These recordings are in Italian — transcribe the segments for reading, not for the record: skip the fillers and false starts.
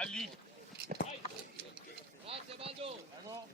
sta lì. Grazie Baldo.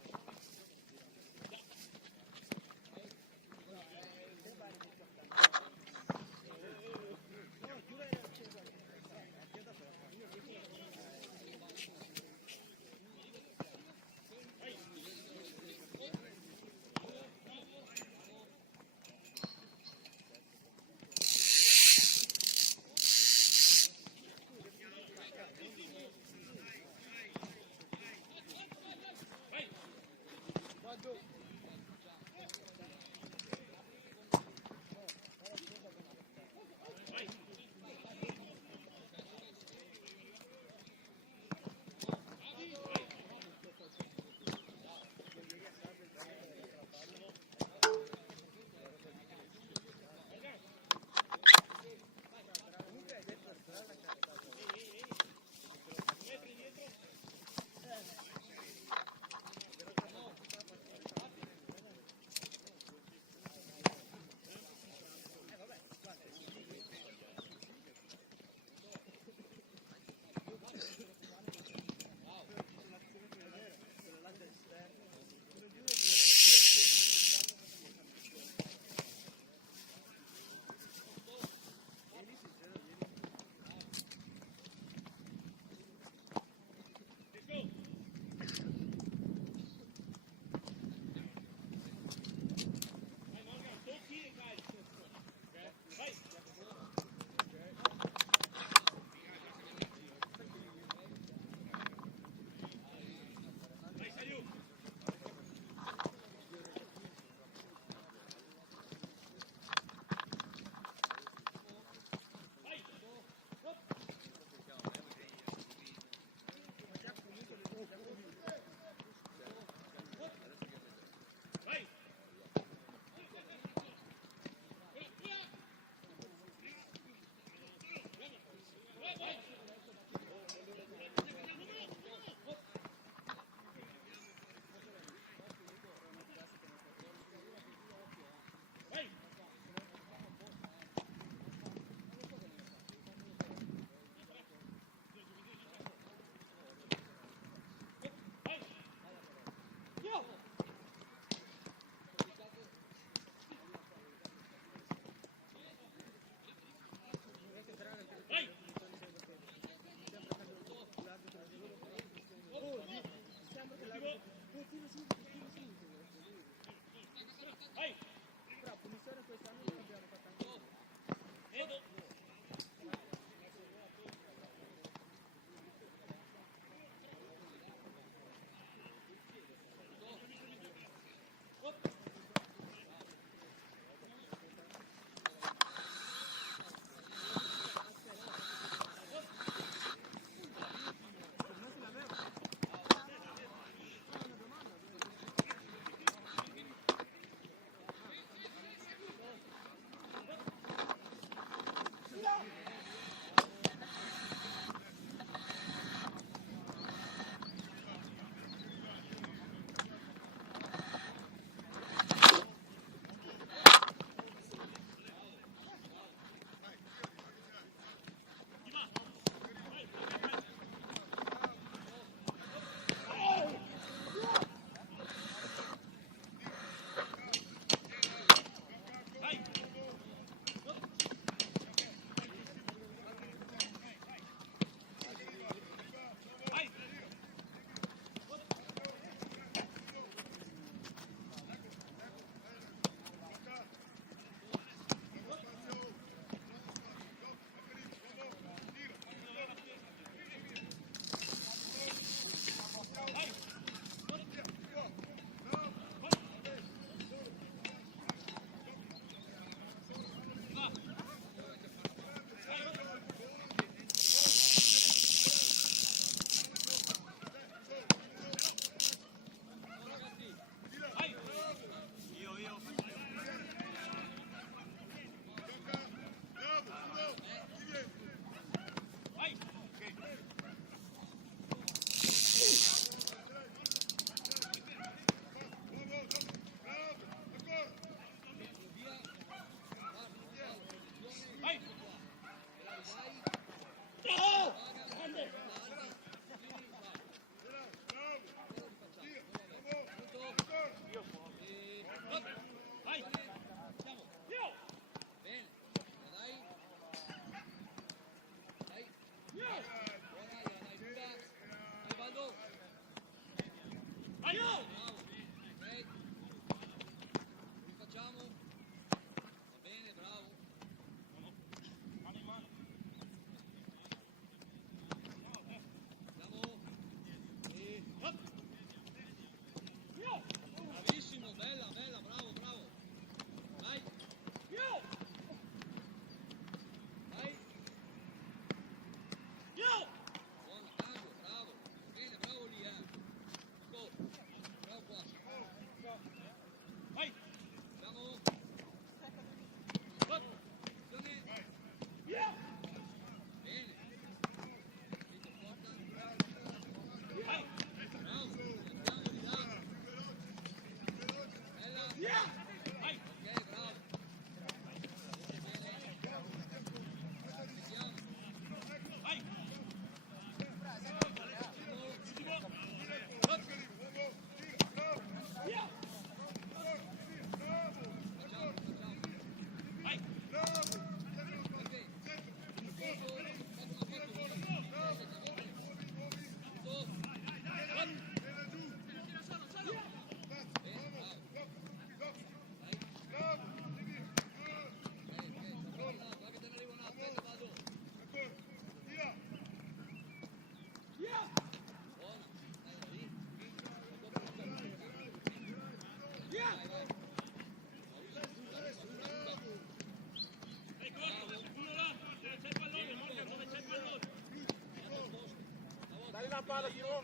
palla, Timo.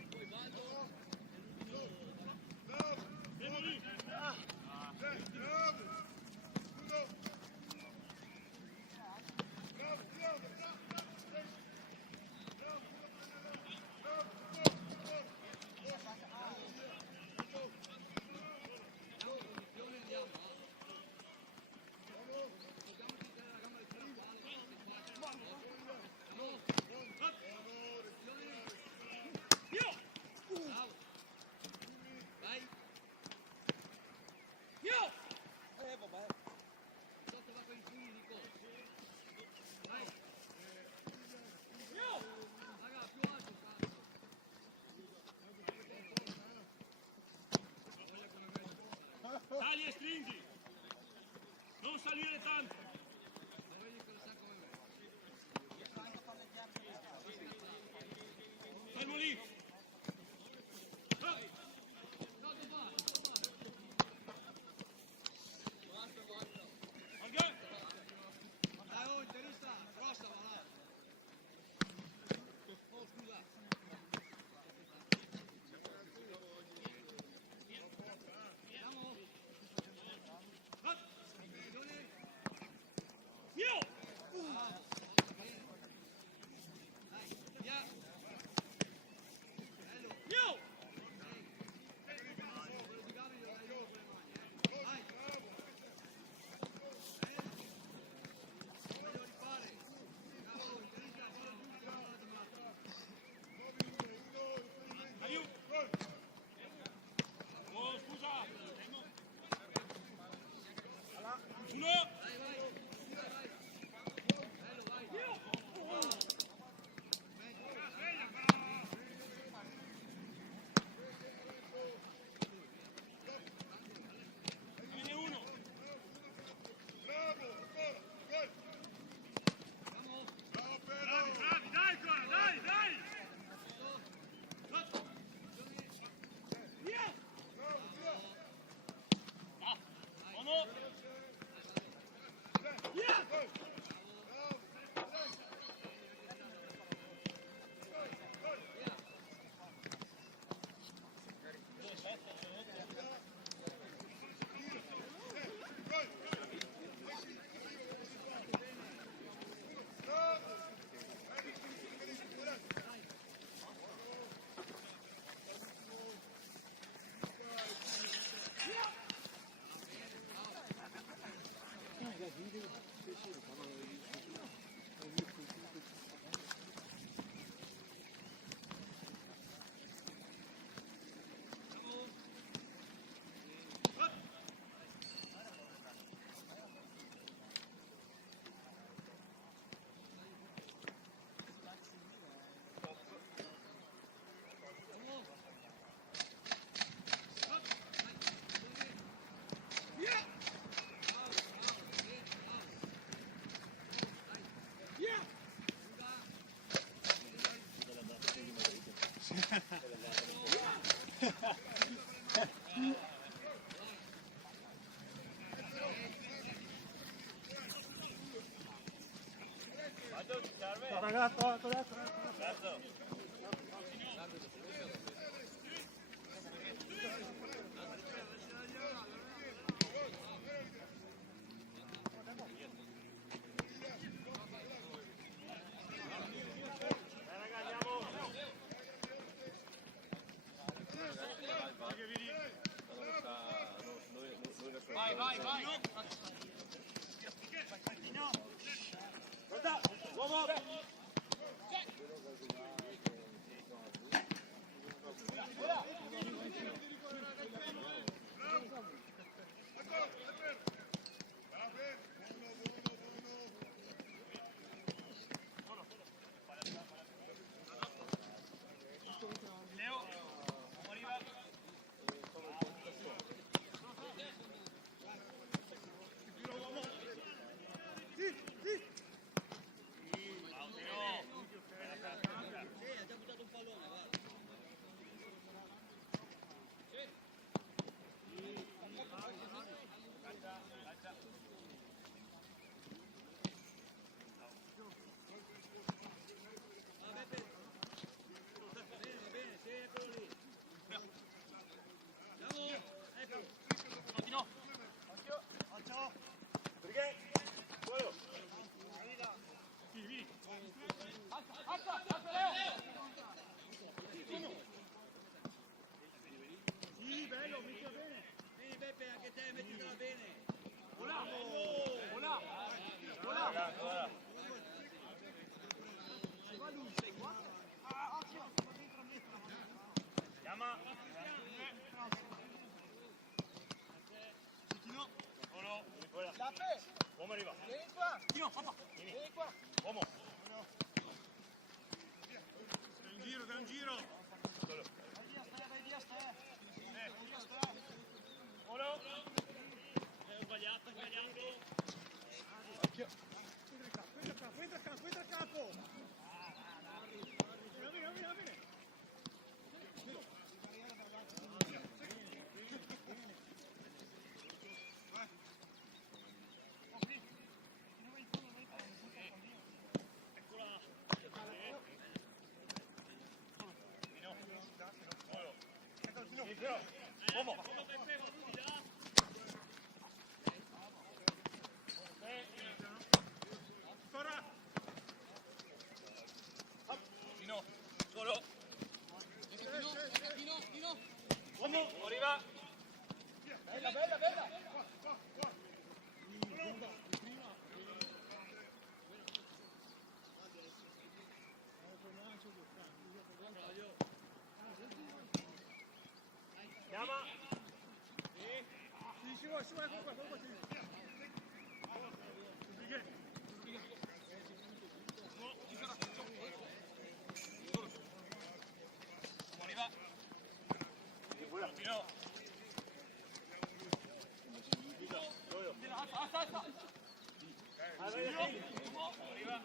Tagli e stringi, non salire tanto. Fermo lì. Ragazzo, Vai, vai, vai. Perché? Quello. Vieni. Alza, Leo. Sì, bello, mettila bene. Vieni Beppe, anche te, mettitela bene. Voilà. Chiama. Uno. Uomo arriva. Vieni qua. Vieni qua. Uomo. Dai un giro. Vai via, stai. Uno. Sbagliato. Entra a campo. Vieni. Uomo. Dino. Solo. Dino. Uomo. Arriva. Bella. Chiama. Sì, vai, qua. Arriva. Dino. Alza. Arriva.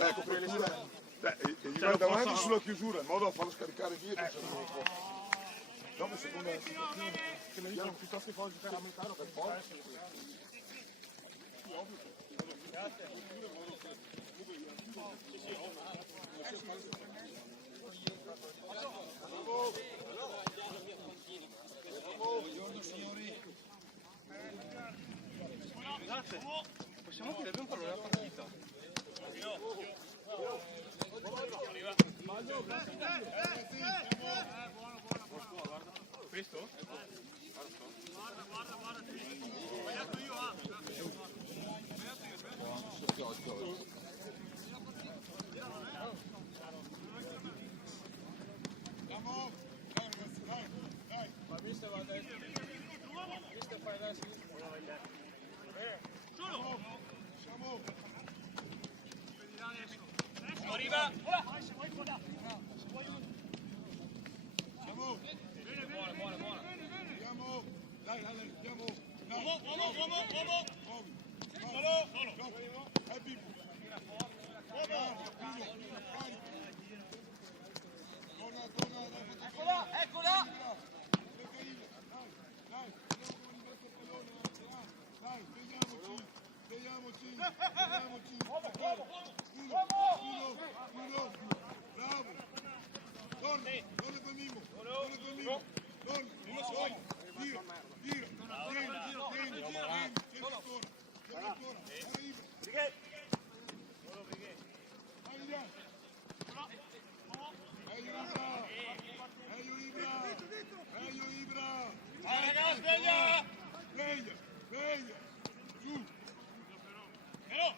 Ecco, e gli vai davanti sulla chiusura in modo da farlo scaricare dietro. Se non può. Dopo secondo me che ne dicono piuttosto che poi giocare a metà per forza. Buongiorno signori. Grazie. Possiamo chiedere un valore alla partita? Arriva. Questo? Guarda. Sbagliato io, Andiamo! Dai! Ma visto va adesso? Visto fai adesso? Solo. Siamo! Arriva. Siamo! Buona. Andiamo! Dai, andiamo! Uomo. Muovi! Solo. Dai, Pippo! Torna! Eccola! Dai, svegliamoci! Uno! Bravo! Torna! Torna con Mimo! Torna! Tira! Tieni ancora! Brighe. Meglio Ibra! Ragazzi, sveglia. Sveglia! Su! Però.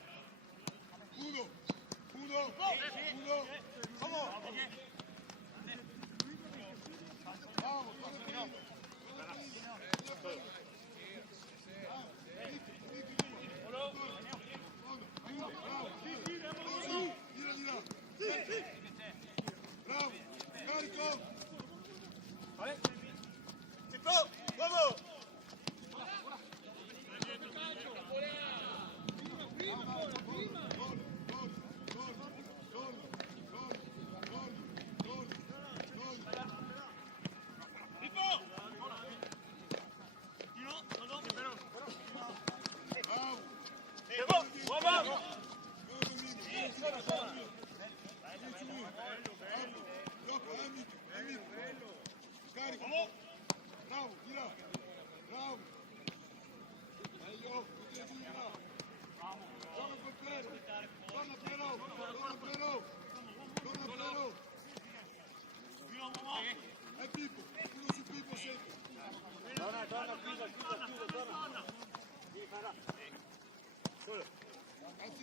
Ragazzi,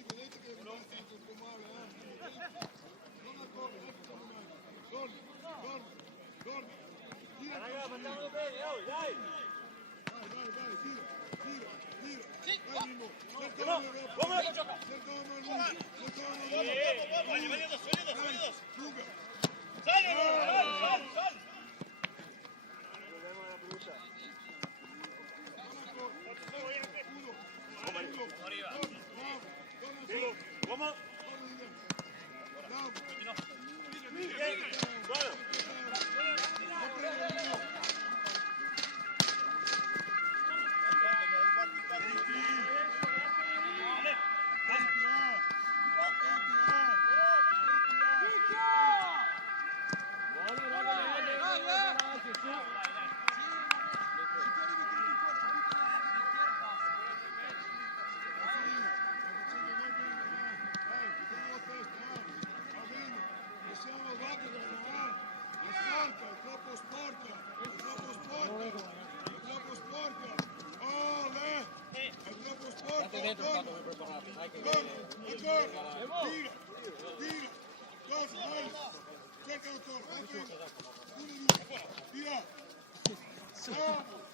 vedete che non è stato un po' male, non a correre, ecco come mai. Torna. Tira, Raga, facciamolo bene, oh, dai! Vai, tira. Vai, Mimmo. Vedi addosso! Fuga. Sali! Uomo!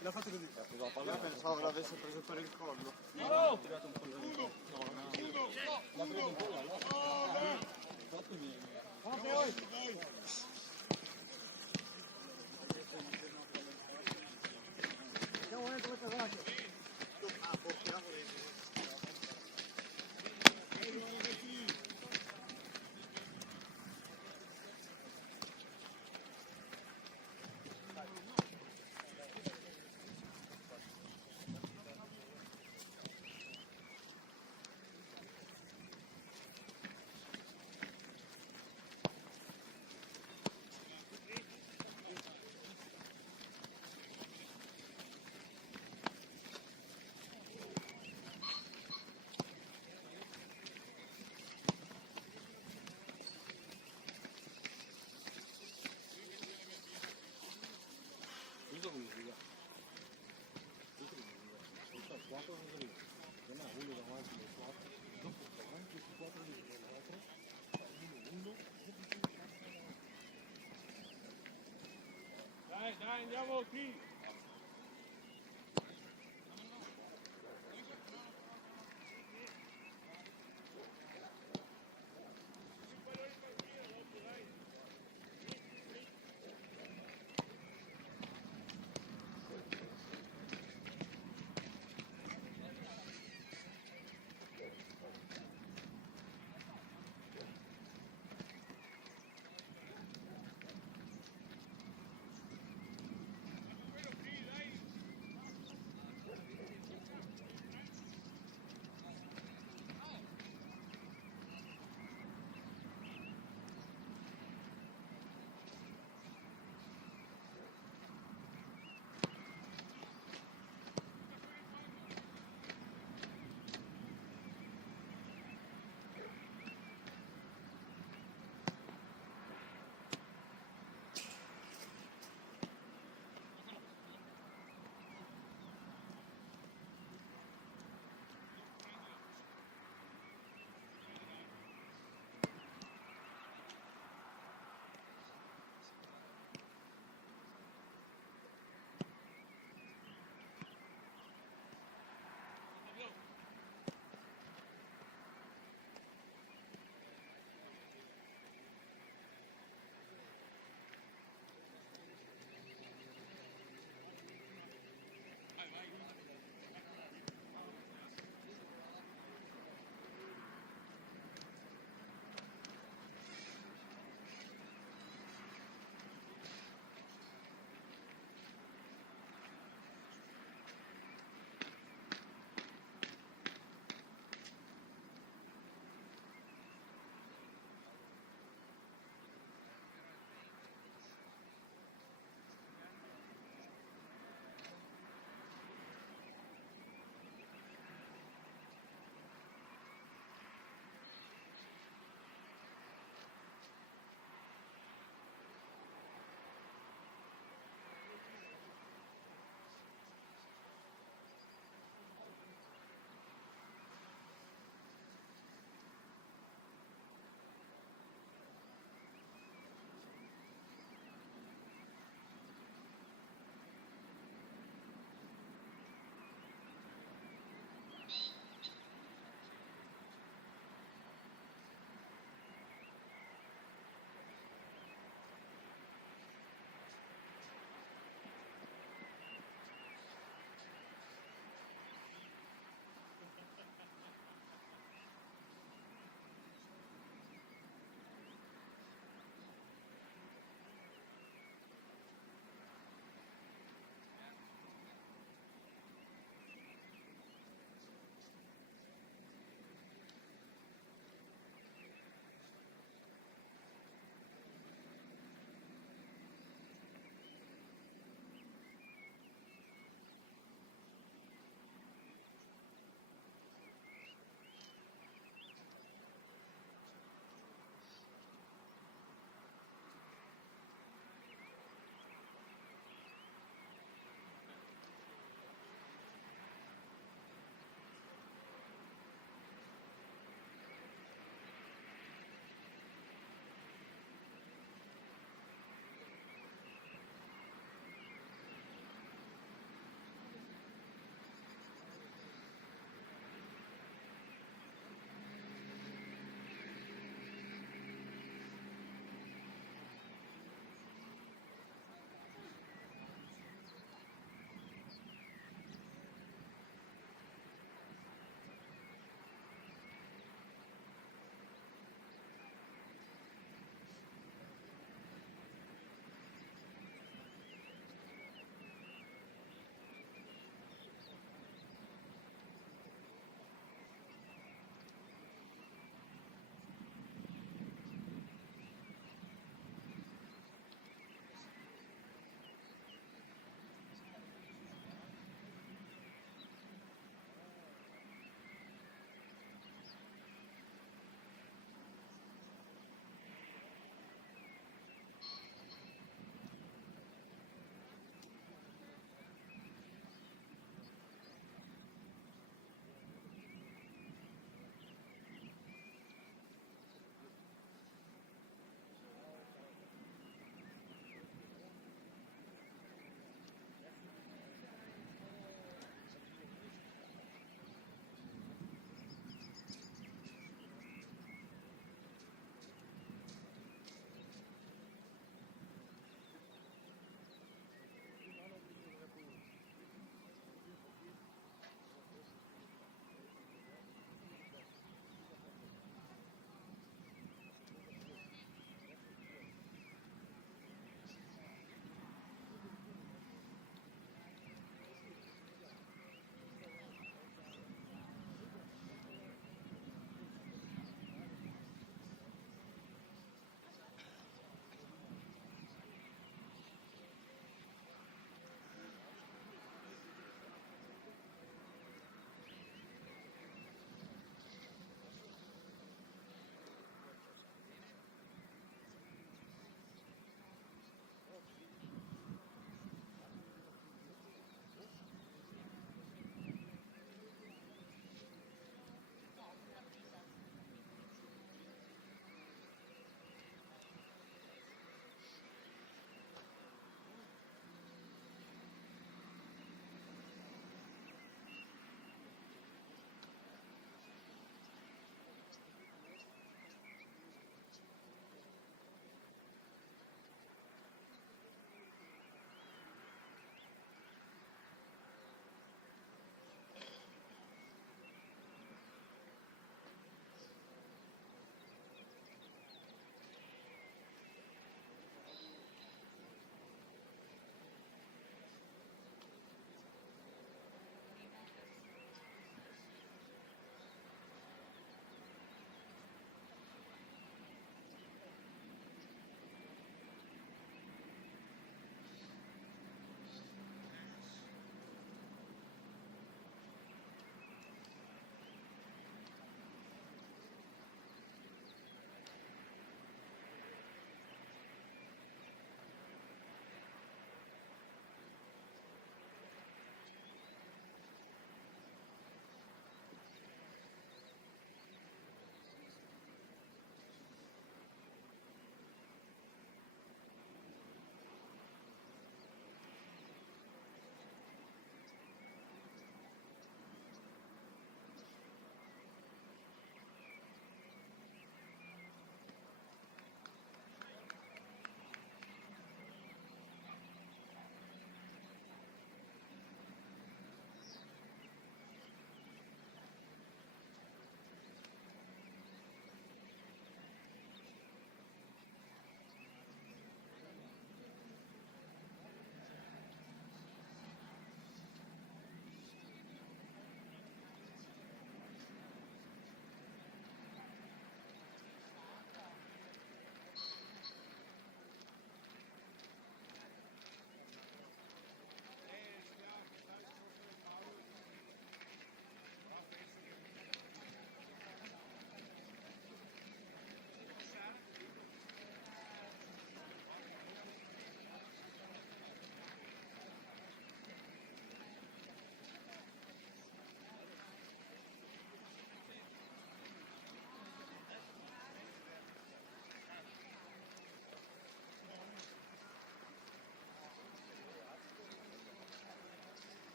L'ha fatto così. Io pensavo l'avesse preso per il collo. Dai, andiamo qui!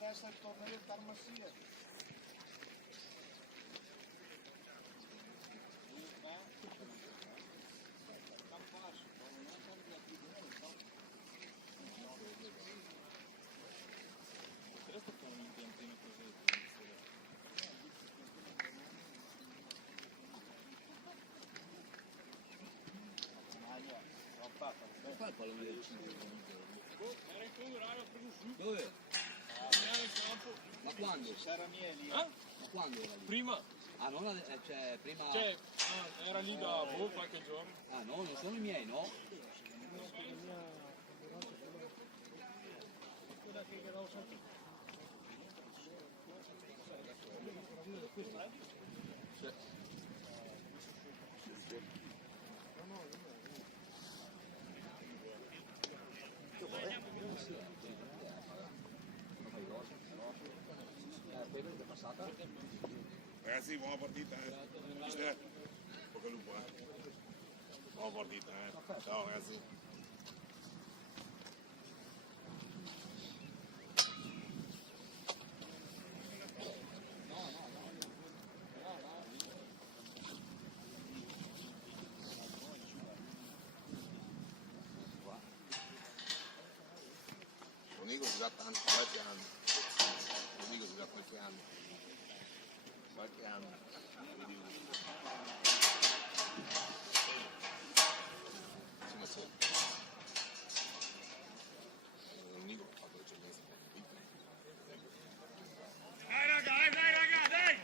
adesso il torneo del Tarmassia. Fai il pallone del 5. Era in fondo, raga, ho preso su. Dove? In campo. Ma quando? C'era Mieli. Eh? Ma quando era lì? Prima. Ah, non cioè, prima... Cioè, era lì da qualche giorno. Ah, no, non sono i miei, no? Ragazzi, buona partita, Poco lupo, Buona partita, Ciao ragazzi. Non dico si dà tanto, qualche anno. Non dico si dà qualche anno. Qualche anno. Insomma, sì. Non dico che ho fatto l'eccellenza. Dai raga, dai!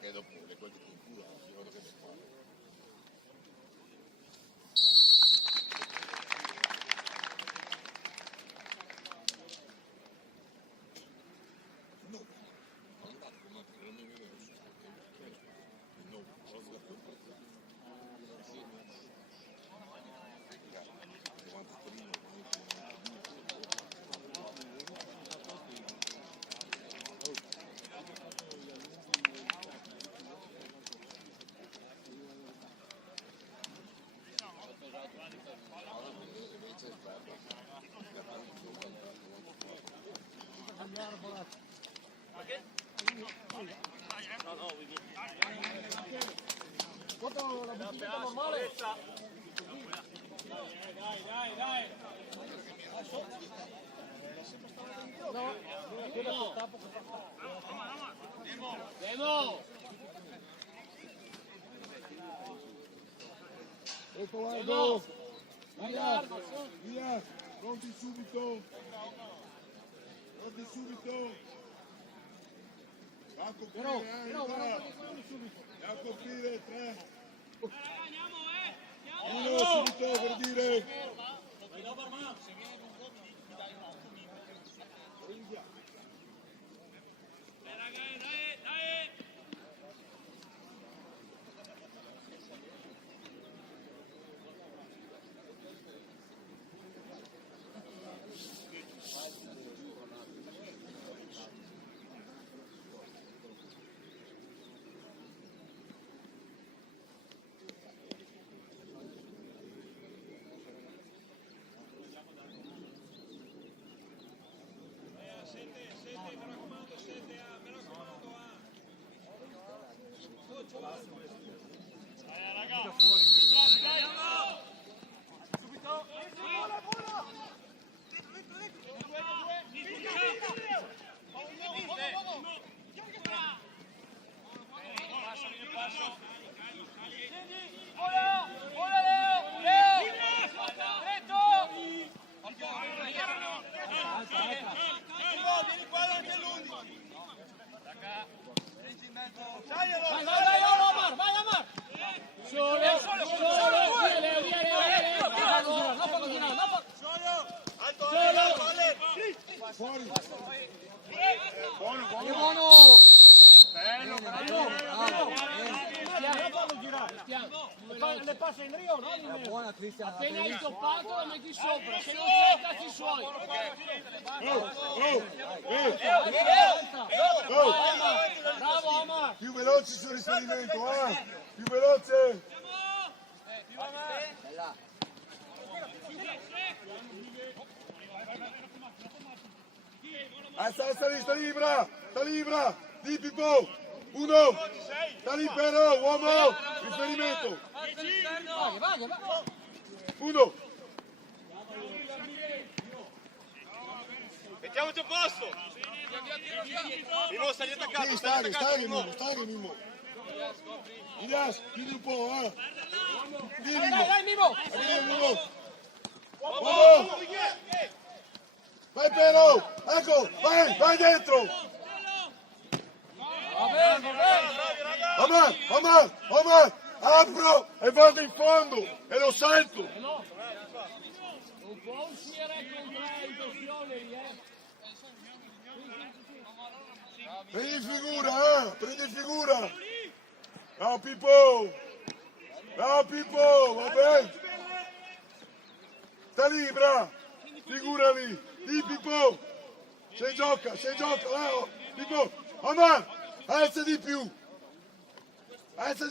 Che dopo le cose che incura, secondo che ne fa. No, non va come non mi viene no, cosa da Quanto la bicicletta normale? Dai! No, quella che tappo che fa. Demo! Ecco Aldo! Via! Pronti subito! Va a coprire, va a coprire, 3. Uno subito per dire. Fuori! Buono! Bello, bravo! Bravo! Fallo girare! le passa in Rio, no? Era buona Cristian. Appena hai stoppato lo metti sopra, se non c'è cazzi i suoi. Bravo Omar! Più veloci sul riferimento, più veloce! Bella. Sta libera! Di Pippo! Uno! Sta libero, uomo! Riferimento! Vai! Uno! Mettiamoci a posto! Mimo, stai attaccato, Sì, stare Mimo! Ilias, chiudi un po', Dai Mimo! Mimo! Uomo! Vai Pero! Ecco! Vai dentro! Va bene! Omar! Apro e vado in fondo! E lo salto! Non può uscire con 3 in pressione lì, Prendi figura! Bravo Pippo, va bene! Sta lì, figura lì! Di Pippo! Se gioca, Pippo! Omar! Alza di più! Alza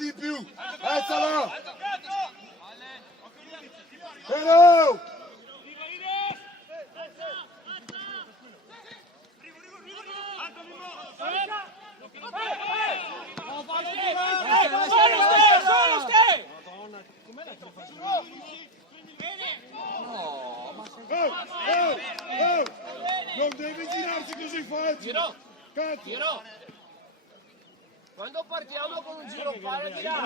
là! Però! Solo ste! Non deve girarsi così facile! Giro! Quando partiamo con un giro pare di là!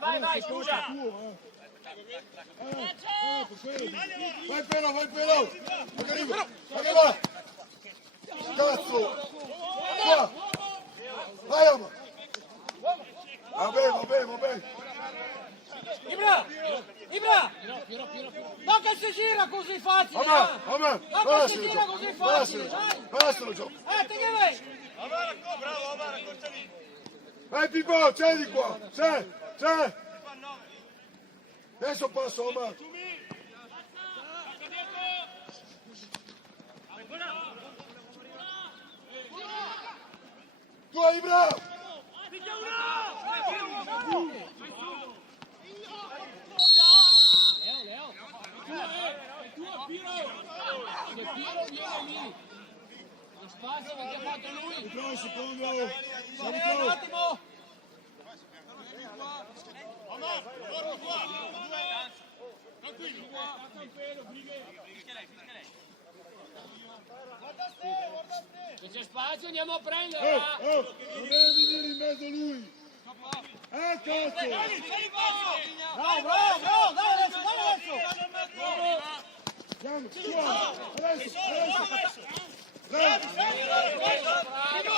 Vai, scusa! Vai Pero! Vai va! Cazzo! Qua! Vai Omar! Va bene! Ibra! Non che si gira così facile! Omar! Non che si gira così facile! Dai! Basta gioco! Te che vai! Bravo, Omar, accorcia lì! Vai Pippo, c'è di qua! C'è! Adesso passo Omar! Tu Ibra! Leo! È tuo Piro! Se Piro viene lì! Lo spazio che ti ha fatto lui! Un secondo! Un attimo! Se c'è spazio andiamo a prendere! Non deve venire in mezzo lui! Cazzo! Bravo! Dai adesso! Andiamo, adesso!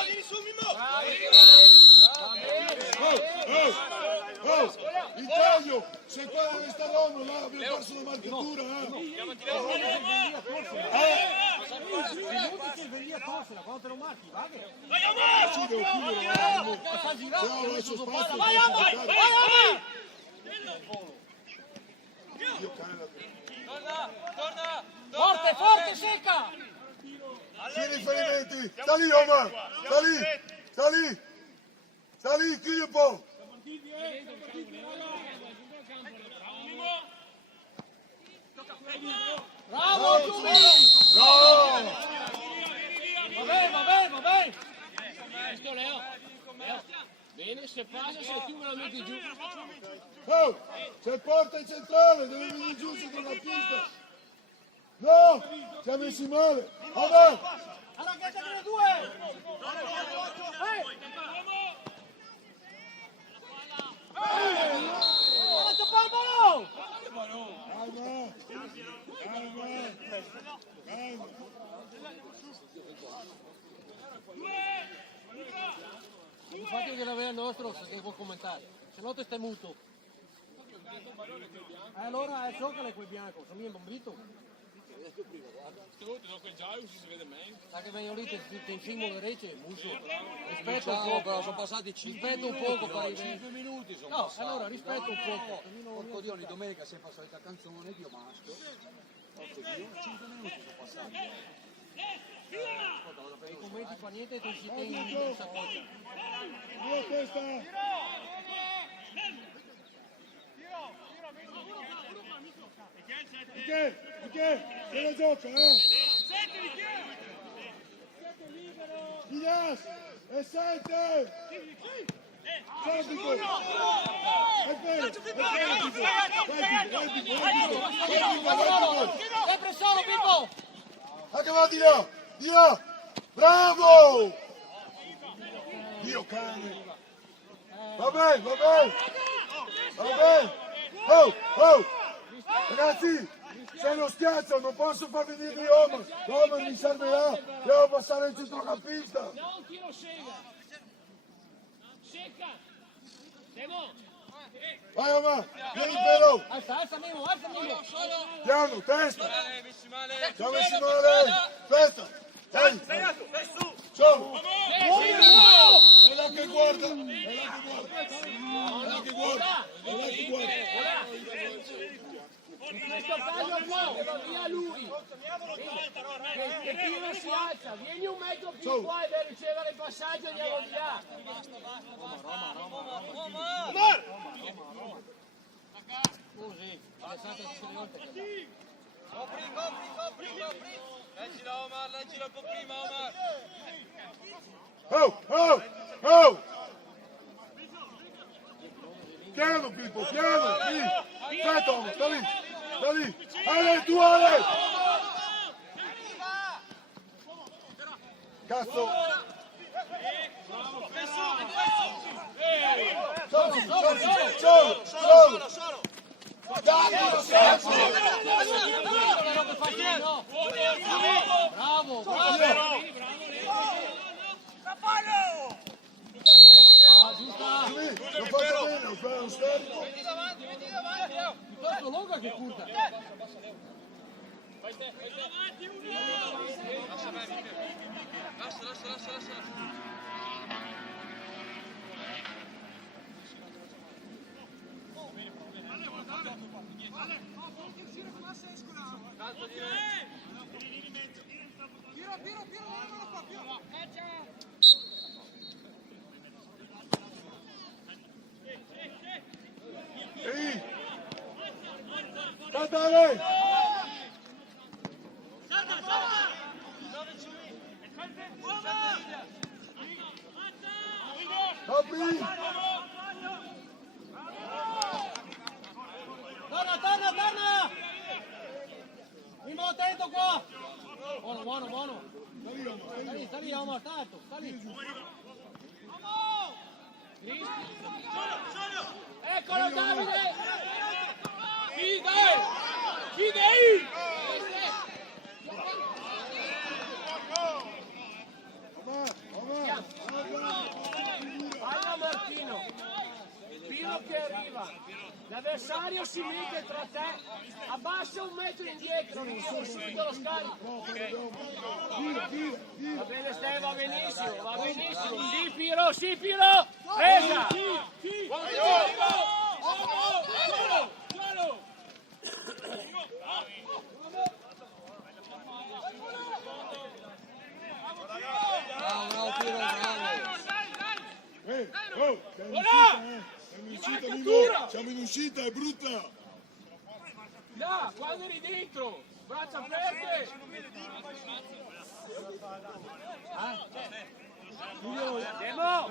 Vieni su, Mimo! Il taglio! Se qua deve stare l'uomo, là abbiamo perso la marcatura, Quando te lo marchi, va che... Vai, Omar! Ci devo chiudere, Sta girando, se no lascio spazio. vai Omar! Io cane Forte, secca! Sui riferimenti! Sta lì Omar! Sta lì, chiudi un po'! Bravo Giulio! No! Va bene! Questo Leo! Bene, se passa, se tu me lo metti giù! Oh, c'è il porta in centrale, deve venire giù su quella pista! No! Ci ha messi male! Omar! Arrancate le due! Lascia palmalo! Infatti che la vea nostro se può commentare, se no te stai muto. Allora giocale quel bianco, sono io bombito. Stavolta dopo il giallo si vede meglio. Sa che vengono lì, ti infimo le reti, muso. Rispetto un Ciao, po', però sono passati 5 rispetto un minuti. poco, No, pari 5 minuti sono No, passati. allora rispetto un poco. Porco Dio, ogni domenica si è passata la canzone, Dio maschio. Porco Dio, 5 minuti sono passati. I commenti fa niente e ti si tengono in saccoccia. Via questa! Michele, se la gioca, Dias, e 7! Ciao, Sempre solo, Pippo! Anche va di là! Di là! Bravo! Dio cane! Va bene, va bene! Va bene! Oh, oh! Ragazzi, se lo schiaccio non posso far venire Omar! Omar mi servirà! Devo passare il centrocampista! Non tiro scega. Secca. Demo. Vai Omar! Vieni però! Alza Mimo, alza Mimo! Piano, testa! Ciao messi male! Aspetta! Dai! Ciao! E là che guarda! E là che guarda! E là che guarda! E là che guarda! In questo caso no, va via lui. Che tiro si alza. Vieni un metro più qua e per ricevere il passaggio andiamo di là. Così, Alessandro tutte le volte che Leggilo Omar, leggilo un po' prima Omar. Oh! Oh! Oh! Piano Pippo, piano! Lì! Aspetta Omar, sta lì! Sta lì! Ale, tu Ale! Cazzo! Solo! Dai, lo scherzo! Bravo, bravo! Ah, giusta! Lo faccio bene, ho fatto un storico! Piuttosto lunga che curta! Ehi! Tatale! Apri! Torna! Mimo, attento qua! Buono! Sta lì, Omar, tanto, sta lì! Eccolo Davide! Fidei! Palla Martino! Pino che arriva! L'avversario si mette tra te, abbassa un metro indietro, non so, subito lo scarico. Va bene Steve, va benissimo. Sì Piro! Presa! Bravo, Piro, bravo. Oh! Siamo in uscita, è brutta! Là, quando eri dentro, braccia aperte. Demo!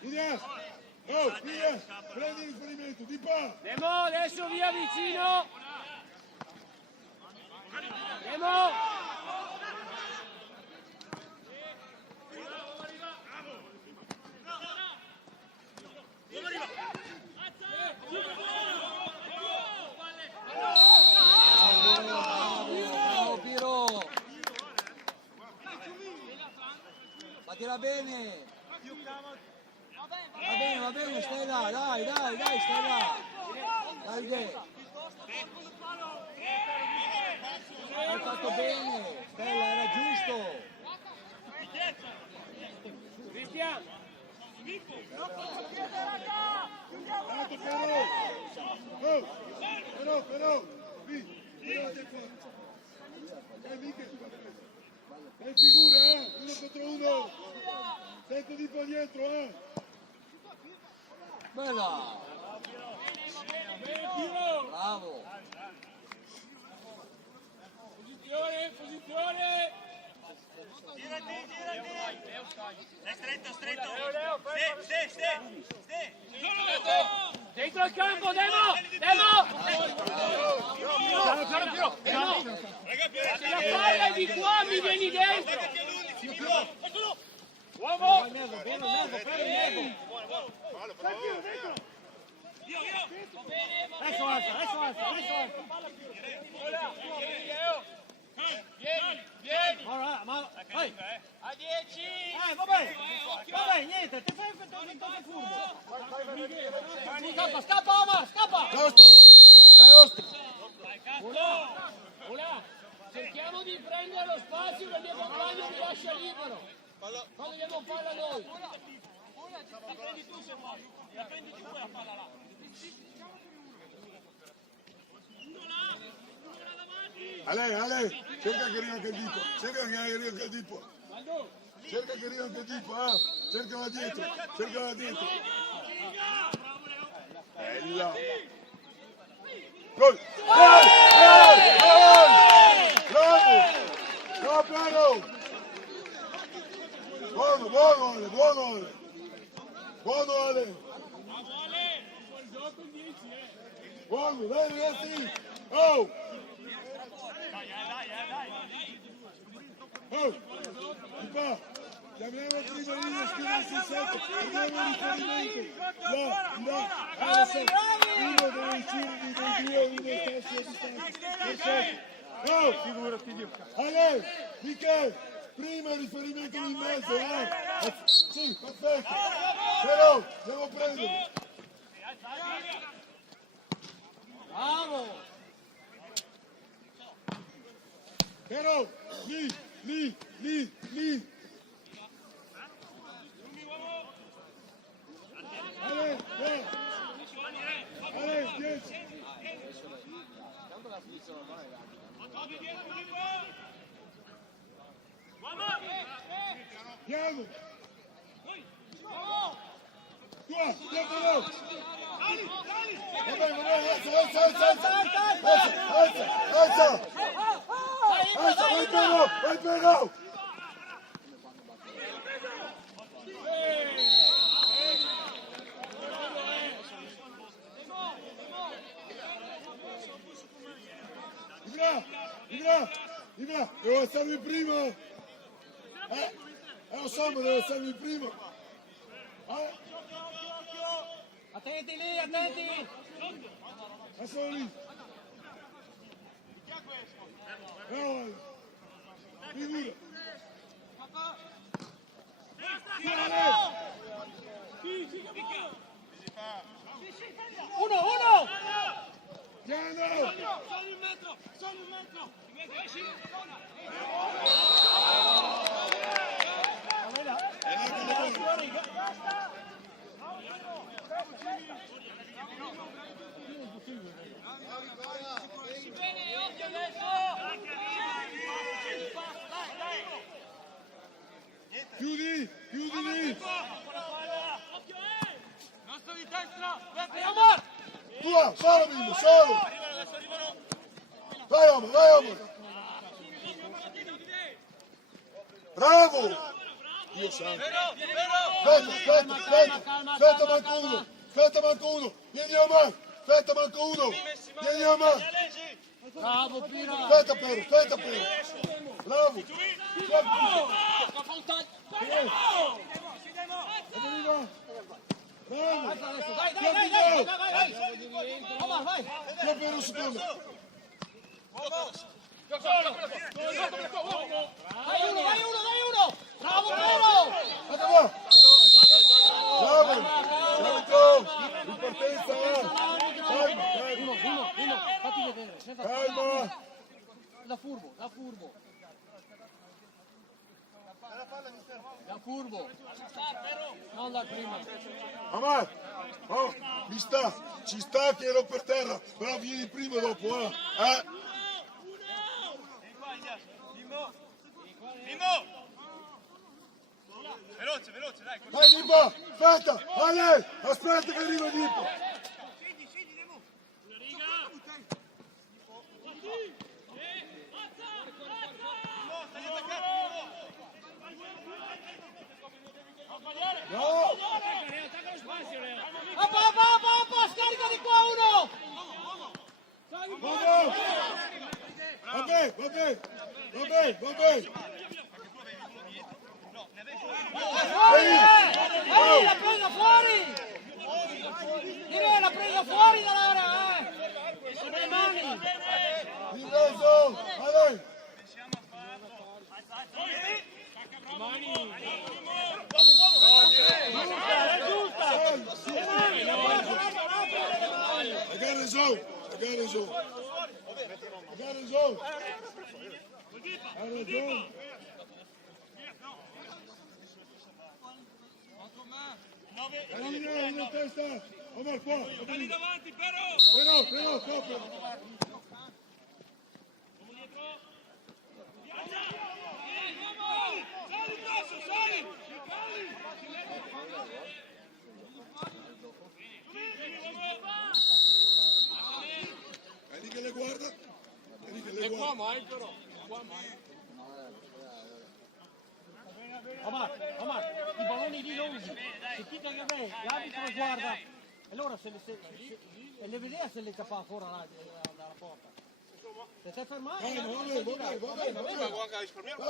Ilias! Oh, Ilias! Prendi il riferimento, di qua! Demo, adesso via vicino. Demo! Bravo, Piro. Battila bene. Va bene, stai là, dai, stai là. Dai, hai fatto bene, Stella, era giusto. Cristian! Però, lì, tirate qua. Michele, è figura, 1 contro 1. Sento di qua dietro, Bella. Bravo. Posizione! Girati! È stretto! Sì! Dentro il campo, Demo! Se la palla è di qua, mi vieni dentro! Uomo! Adesso alza. Vieni! Ma vai. A 10! Vabbè, niente, ti fai un furbo. Scappa, Omar, scappa! Ora, cerchiamo di prendere lo spazio che il mio compagno mi lascia libero. Quando diamo palla noi. La prendi tu se vuoi. La prendi tu quella palla là. Ale, cerca che arriva anche il tipo. Cerca che arriva anche il tipo. Cercala dietro. Bella. Gol! Bravo! Buono Ale! Buono, dai ragazzi! Oh! Di qua! Chiamiamo prima linea schiena al 67, andiamo riferimento! Là! Uno deve uscire di due, uno stesso a distanza! Perfetto! Oh! Figurati! Ale! Michele! Prima riferimento in mezzo, Sì, perfetto! Però, devo prendere! Bravo. Però, lì! Ale, 10! Piano! Piano! Vabbè, alza! Vai però! Ibra, devo essere il primo! Lo so, ma devo essere il primo! Attenti lì, attenti. Sono lì! Figura! Uno! Piano! Sono in mezzo! Chiudi lì! Nostro di destra! Tua, solo Mimmo, solo! Vai Omar! Bravo! Dio santo! Aspetta manco uno! Vieni Omar! Aspetta manco uno! Vieni Omar! Bravo Pira. Aspetta Pero! Bravo! Bravo! Dai. Omar, vai. Via Pero secondo! Vai uno. Bravo Pero. Bravo! Dentro! Ripartenza! Uno, fatti vedere. Calma! Da furbo. Da furbo. Non da prima. Amar! Oh, ci sta che ero per terra, però vieni prima dopo, eh? Mimmo! Veloce, dai. Dai Nipa, aspetta, Ale, aspetta che arriva Nipa. No! Appa, scarica di qua uno! Vabbè. L'ha presa fuori! Direi l'ha presa fuori dall'area, Con le mani! In mezzo, Ale! I got his own. In testa. Omar, qua. Dai davanti, però! Però, copia. Sali! Vedi che le guarda? È qua mai però. Omar, i balloni lì lo usi. Se ti togli a me, l'arbitro guarda. Allora se le vedeva se le capava fuori dalla porta. Se sei fermato... Va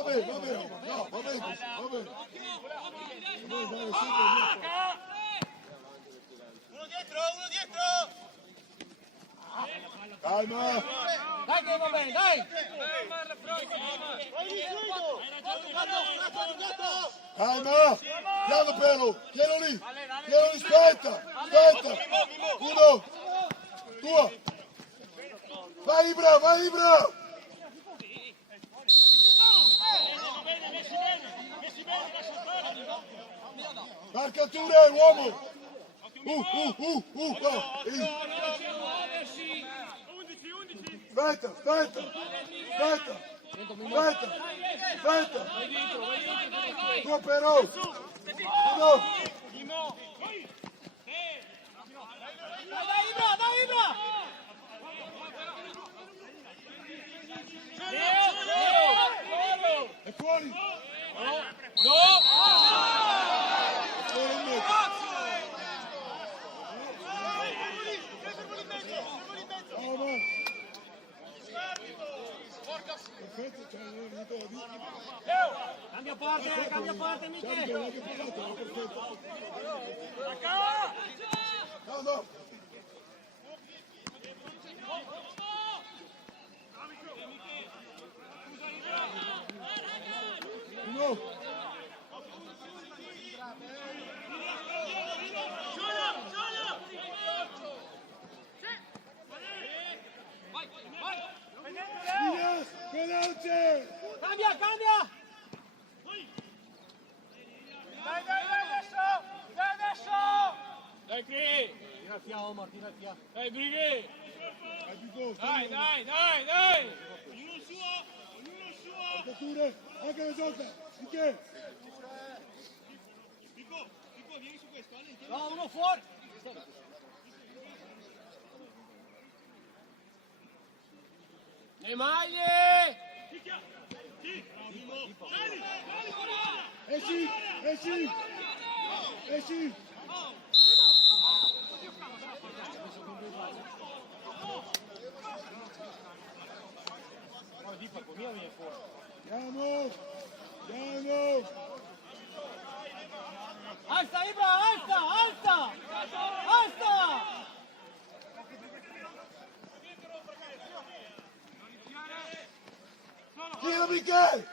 bene. No, va bene. Uno dietro! Calma. Dai che va bene, dai! Calma. Piano però. Tieno lì, aspetta. Uno. Due. Vai Ibra. Marcatura, uomo. Aspetta. Due però. Uno. Dai Ibra! È fuori. No! Fuori in mezzo. Perfetto, c'è venuto la vita. Cambia parte, Michele! No. Uno. Veloce! Cambia! Dai adesso! Dai qui! Tira via Omar, tira via. Dai Brighi! Dai! Dai! Ognuno il suo! Marcature, anche la gioca! Di che? Pico, vieni su questo, Ale. No, uno fuori! Le maglie! Esci! Andiamo! Alza Ibra, alza! Tira Michele!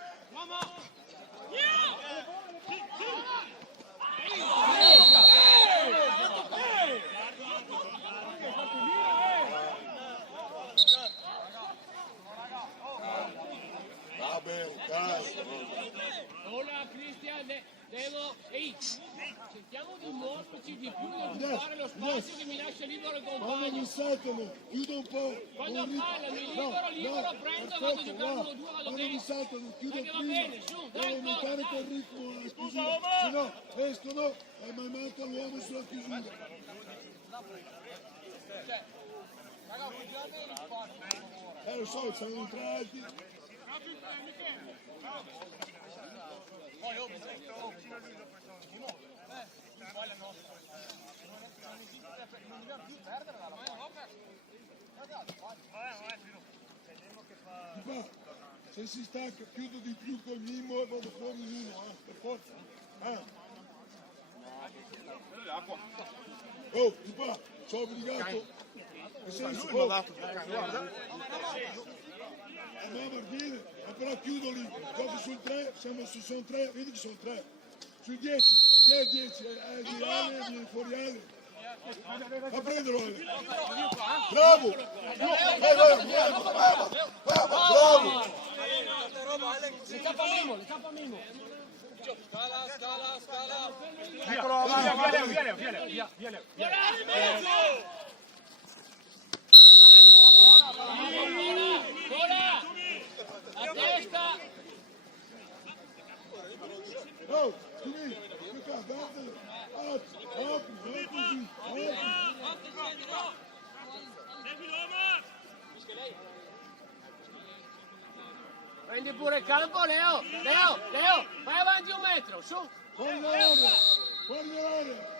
occupare lo spazio che mi lascia libero il Quando compagno. mi saltano, chiudo un po'. Quando palla mi libero, prendo, vado a giocare 1-2, vado Quando mi bene. saltano, chiudo Perché va prima. bene, su, Devo dai, aumentare quel ritmo alla chiusura, se no escono e mi manca l'uomo sulla chiusura. Lo so, sono entrati. Se si stacca chiudo di più col Mimmo e vado fuori l'uno, per forza. Oh, di qua, sono obbligato. Nel senso, oh, ma Martine, però chiudo lì, gioco sul 3, sono 3, vedi che sono 3. Sul 10, chi è il 10? È di Ale, viene fuori Ale. A prenderlo Ale. Bravo! Bravo! Le tappa Mimo, le tappa Mimo. Eccolo, via Leo. Vola! A testa! Oh, qui, qua, guardalo. Apri così, apri. Prendi pure il campo, Leo! Leo! Vai avanti 1 metro, su! Fuori dall'area, fuori dall'area.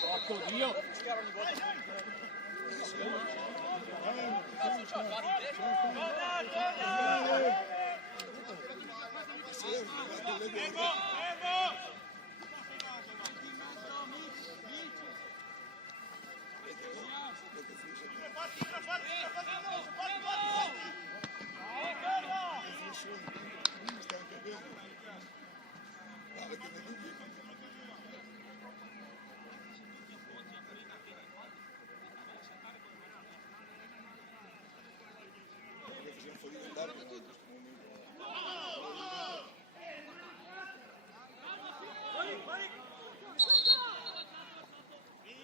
Porco Dio!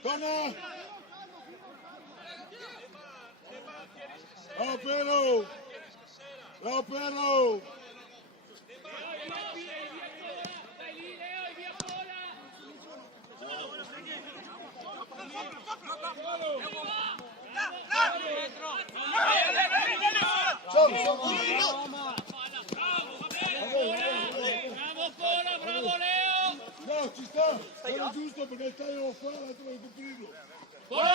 Connor! Opero! Opero! Vai lì, Leo, e via Vola! Bravo Vola, bravo Leo! No, ci sta! Era giusto perché il taglio qua, l'altro deve coprirlo. Vola!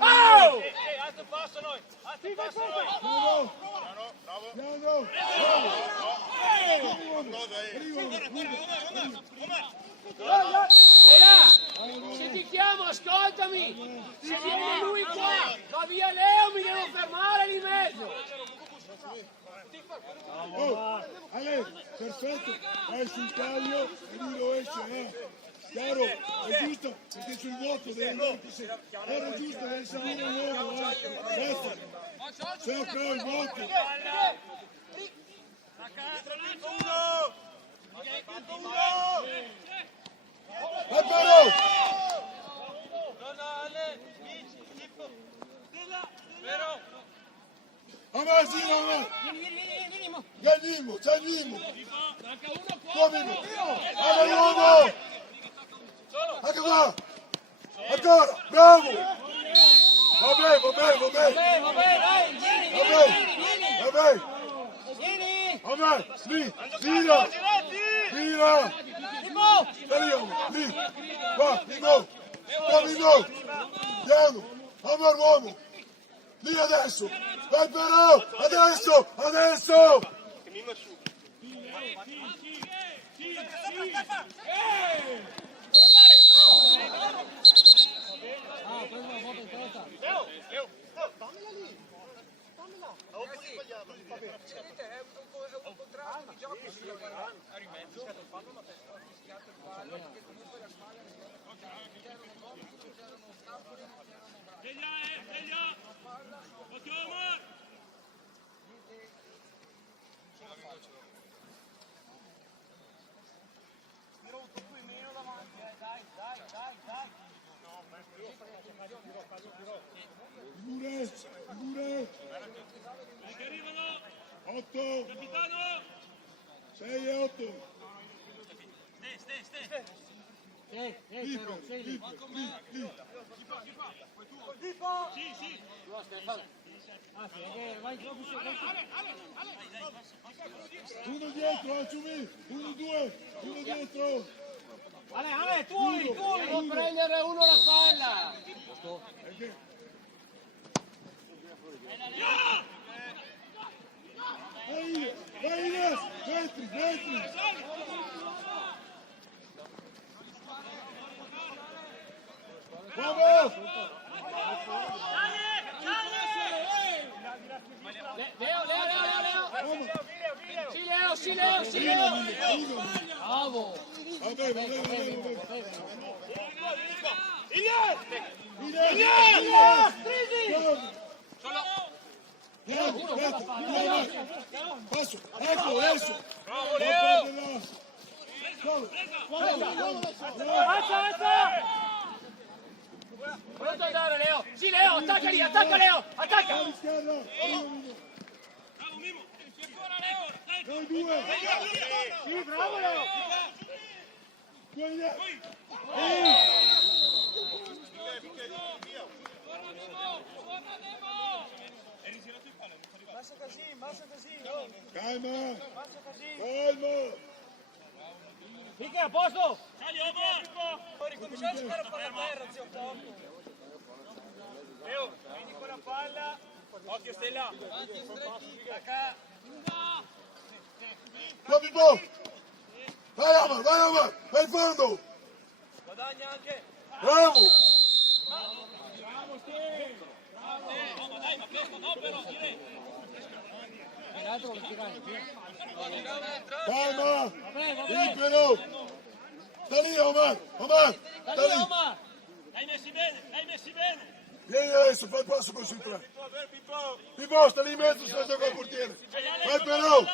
Oh! Alto passo noi! Piano! Piano! Vola! Se ti chiamo, ascoltami! Se viene lui qua, va via Leo, mi devo fermare lì in mezzo! Oh, Ale, perfetto, vai sul taglio e lui lo esce, Chiaro, è giusto, perché sul vuoto deve andare, era giusto, deve salire l'uomo, basta, se no però il vuoto. Vai però! A me, sì, a me! Ganimo, c'è Nimo! Manca uno qua! Come no? Allora, anche qua! Ancora! Bravo! Va bene, vabbè, lì, gira! Lì! Qua, Nimo! Piano! Amor uomo! Lì adesso! Vai però! Adesso! 8. 6 e 8. Sei, però, sei lì. Ah, sì, vai proprio su. 1 dietro, Ciumi. 1, 2. 1 dietro. Ale, tu! Devo prendere uno la palla. Vai Ines. Metri. Bravo. Leo. Sì, Leo. Bravo. Vabbè. Passo, ecco, adesso. Bravo Leo! Pronto a dare, Leo. Sì, Leo, attacca lì, Leo. Attacca. Dai, 2. Sì, bravo, Leo! 2 dietro. Calma. Mica, a posto? Ricominciamo a giocare a palla a terra, zio Porco. Leo, vieni con la palla. Occhio, stai là. Vai, Pippo. Vai, Omar. Vai in fondo. Guadagna anche. Bravo. Dai, ma questo no però, L'altro lo tirare. Calma. Va bene. Libero. Sta lì, Omar. Sta lì. Omar! L'hai messi bene. Vieni adesso, fai il passo concentrato. Pippo, sta lì in mezzo, sta giocando al portiere. Vai però.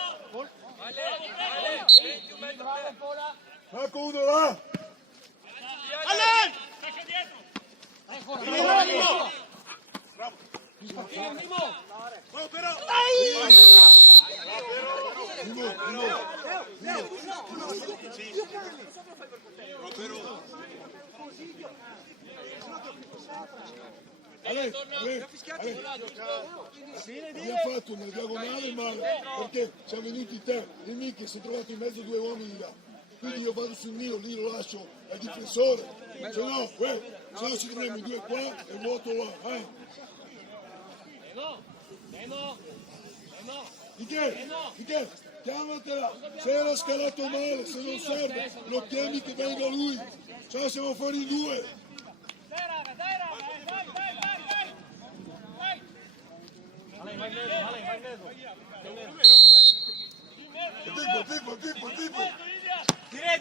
Bravo, Pola. Marco 1 là. Ale! Stacca dietro. Bravo però. Abbiamo fatto una diagonale male perché siamo venuti te e Michi si è trovato in mezzo a 2 uomini là. Quindi io vado sul mio, lì lo lascio al difensore. Se no ci troviamo 2 qua e vuoto là. Di che? Chiamatela, se era scalato male, se non serve, lo chiami che venga lui. Ciao, siamo fuori in 2. Vai in mezzo. Tipo. Dire.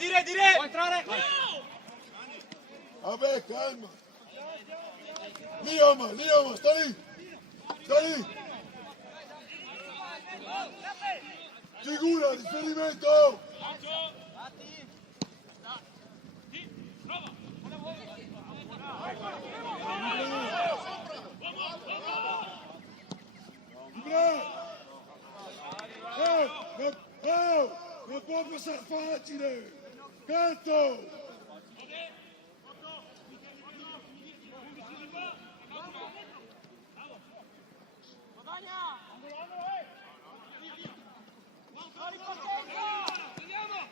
Puoi entrare? Vabbè, calma. Lì, Omar, sta lì. Figura, riferimento. Non può passare facile. Canto.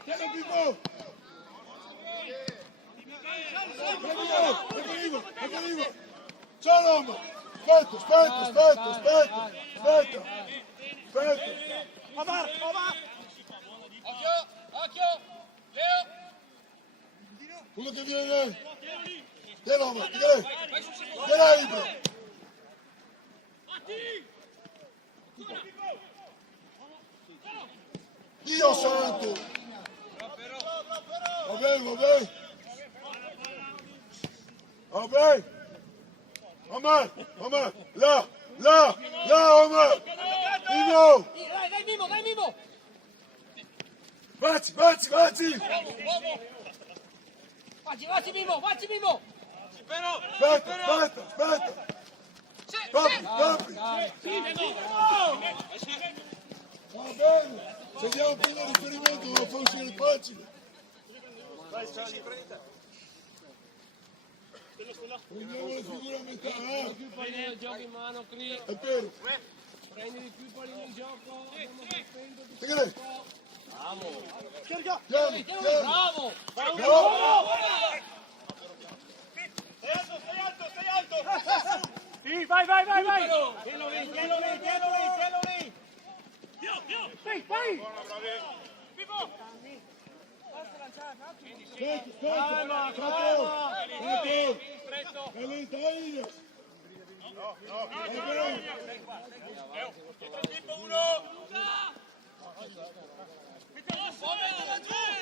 Tieni Pippo! Arrivo! Ciao Roma! Aspetta! Omar! Occhio! Leo! Quello che viene! Tieni Roma, tieni! Tieni Ibra! Dio santo! Va bene! Omar! Là, Omar! Mimo! Dai Mimo! Vacci! Facci Mimo! Aspetta! Campi! Va bene, se diamo più di riferimento non fa uscire facile. Prendiamo le figure a metà, Più palline del gioco in mano, qui. È vero. Prendi di più palline in gioco. Andiamo partendo di Che ne? Cerca. Chiami, chiami. Bravo! Bravo. Stai alto! Sì, vai! Tienilo lì. Calma, calma. È lenta, Ines.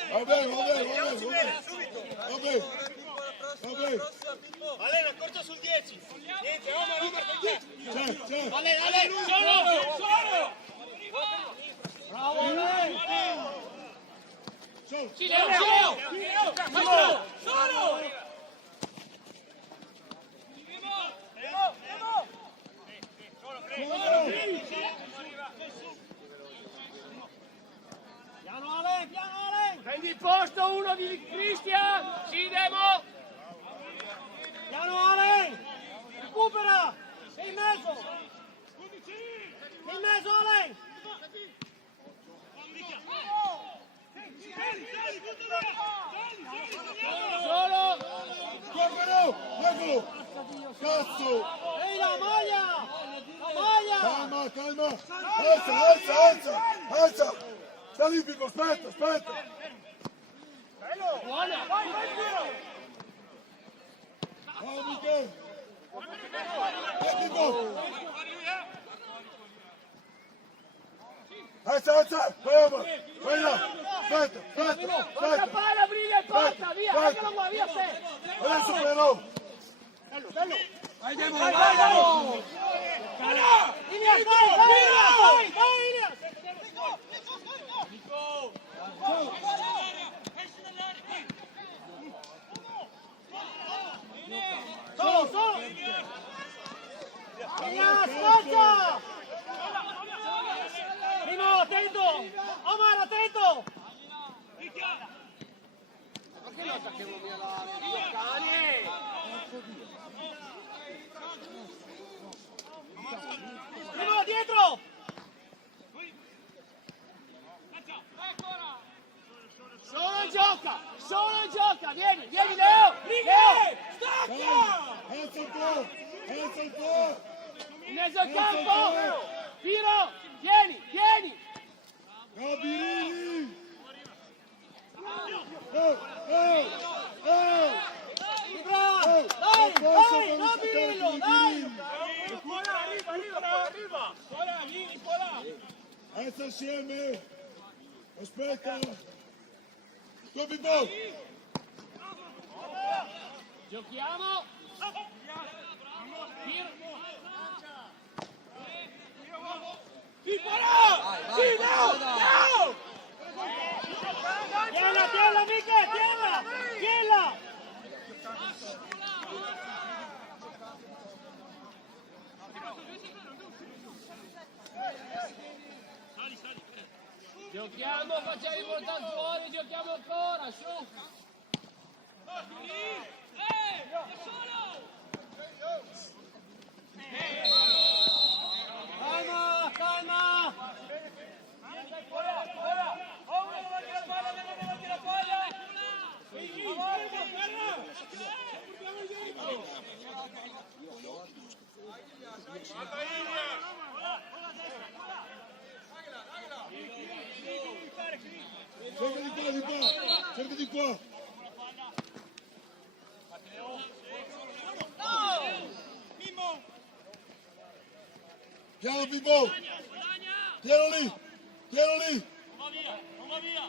Va bene. Alena, accorcia sul 10. Niente, Omar, col 10. C'è. Ale, solo! Bravo Ale. Sì, Leo! Solo! Piano Ale. Prendi il posto, uno di Cristian! Sidemo! Piano Ale. Recupera. Sei in mezzo Ale. Solo! Eccolo. Cazzo. Ehi la maglia. Calma. Alza. Sta lì, Pico, aspetta. Buona! Bravo, Michele. Pico. Alza. Vai là. Aspetta. Porta palla, briglia e porta! Via! Eccolo qua, via te! Adesso però. Vai. Solo. Ascolta. Primo, attento. Omar, attento. Ma che lo attacchiamo via l'area? Cani! Primo, dietro. Solo gioca! Vieni, Leo! Alza un po'. In mezzo al campo! Tiro! Vieni! No, Birini. Bravo. Dai, no Birillo, dai. Arriva! Qua là! Alza assieme. Aspetta. Copy ball. Giochiamo! Tienila, Miche, tienila. Giochiamo, facciamo i portafuori, giochiamo ancora, su! Calma. Cerca di qua. Piano Pippo. Tieno lì. Non va via!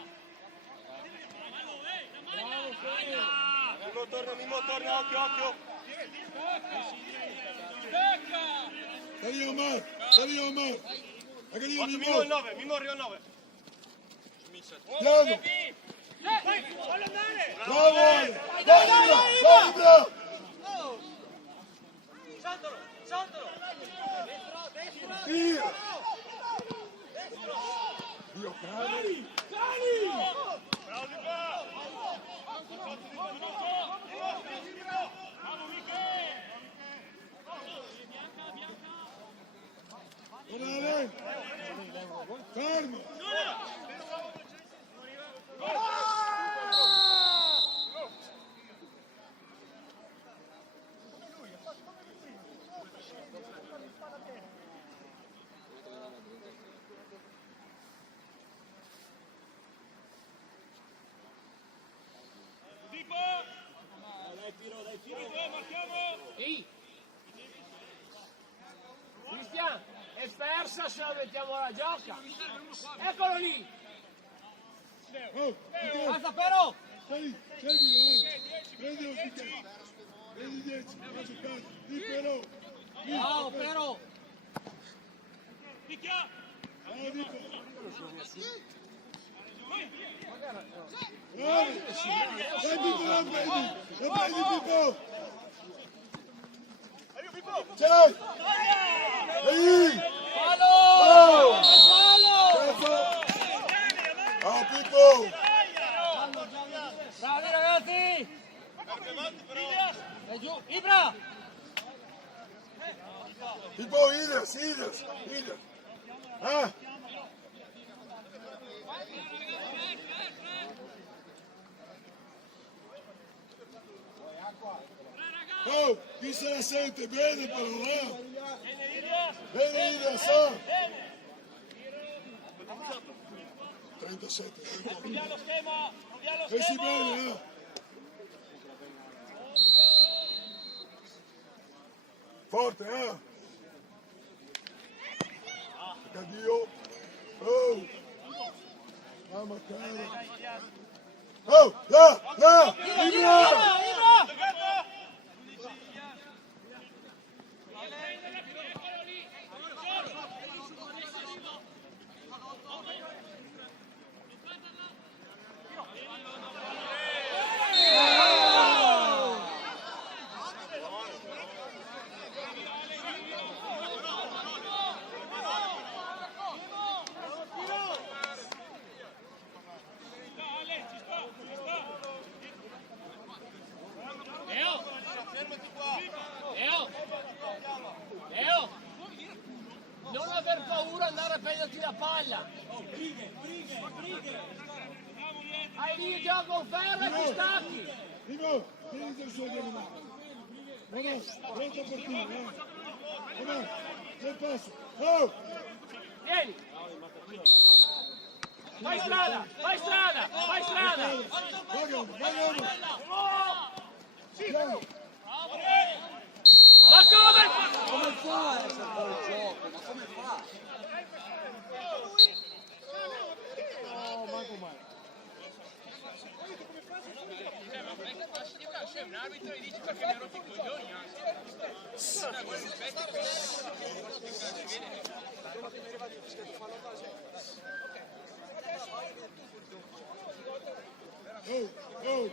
Mimmo torna, occhio! Sali Omar. Arriva Mimmo Mimmo. il 9, Mimmo arriva il 9. Piano. Bravo. Dai. Saltalo! Tira. ce la mettiamo alla gioca. Eccolo lì. Oh, Piquet, Passa però! stai, seguilo, prendilo Piquet. Prendi 10, va giocare, di però. Bravo però! Di però. Bravo, dai Pippo, la prendi Pippo. Ce l'hai! Ehi! Fallo! Bravo Pippo! Bravi ragazzi! E giù, Ibra! Pippo, Ilias! Ah! Oh, chi se la sente bene però, Bene Ilias, 37, 38. Messi bene, Forte, Addio. Oh! Mamma cara. Oh! Là! Libera! Leo, non aver paura andare a prenderti la palla. Hai lì il gioco ferro e ti stacchi. Primo, vieni il suo diagonale. Vamos, pronto per te, Vamos, nel passo. Oh! Vieni. Fai strada, fai strada, fai strada. Vagamo. Ma come? Come fa a essere fuori gioco? Ma come fa? Oh, manco mai. C'è un arbitro e dici perché mi ha rotto i coglioni Oh!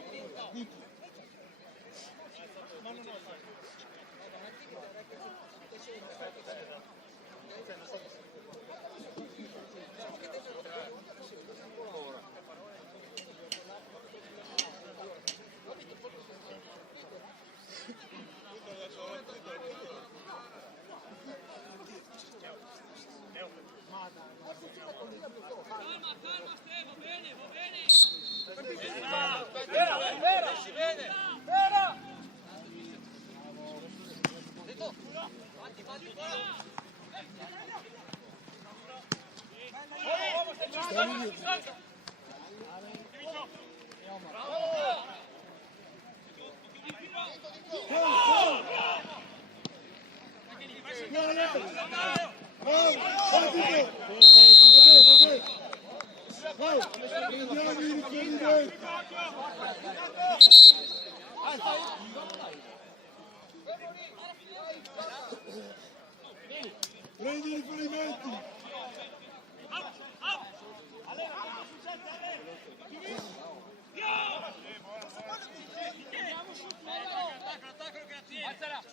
Prendi i riferimenti!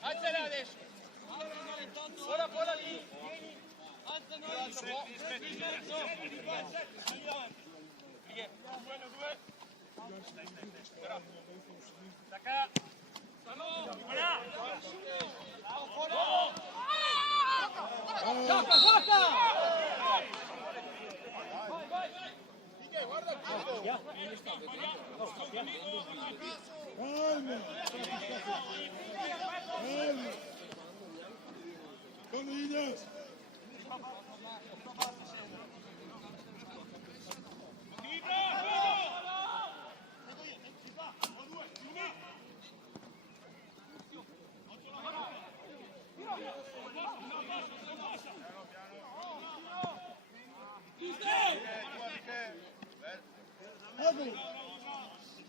Alzala adesso. Ora lì. Gioca! Calma! Come Ilias!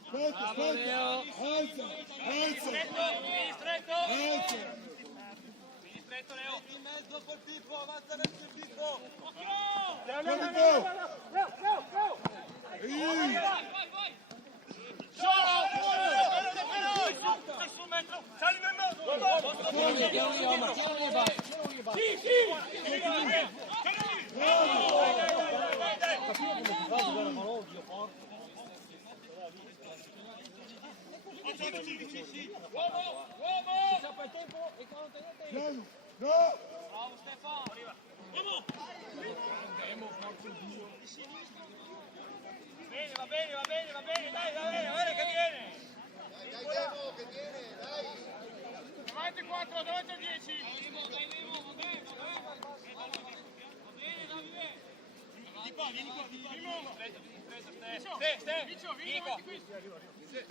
Aspetta, Leo. alza, alza, Vieni stretto. alza. Vieni stretto, Leo. In mezzo col Pippo, avanza verso il Pippo. Vieni qua. Ehi. Stai sul metro. Sali nel mezzo. Piano. No. Bravo Stefano. Bene, va bene, va bene, va bene, dai, va bene, guarda che viene. Dai Demo, che viene, dai. Davanti 4, davanti a 10.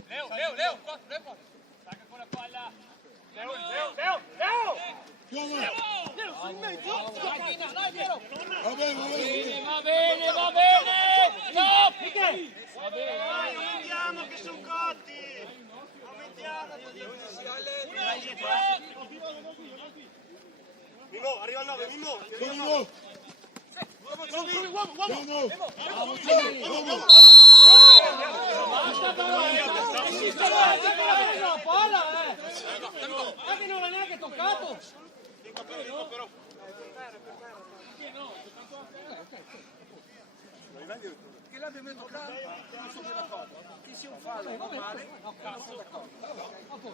Leo, stacca con la palla. Leo. Chiama. Dai, Piero! Va bene. Va bene, va bene! No! Va bene. Aumentiamo che sono cotti. Aumentiamo. Mimo, arriva il 9, Mimo. Chiamo. Basta però! Esistono la palla, Ma che non l'ha neanche toccato! Che l'abbiamo toccato, non sono d'accordo. Che sia un fallo normale, cazzo d'accordo.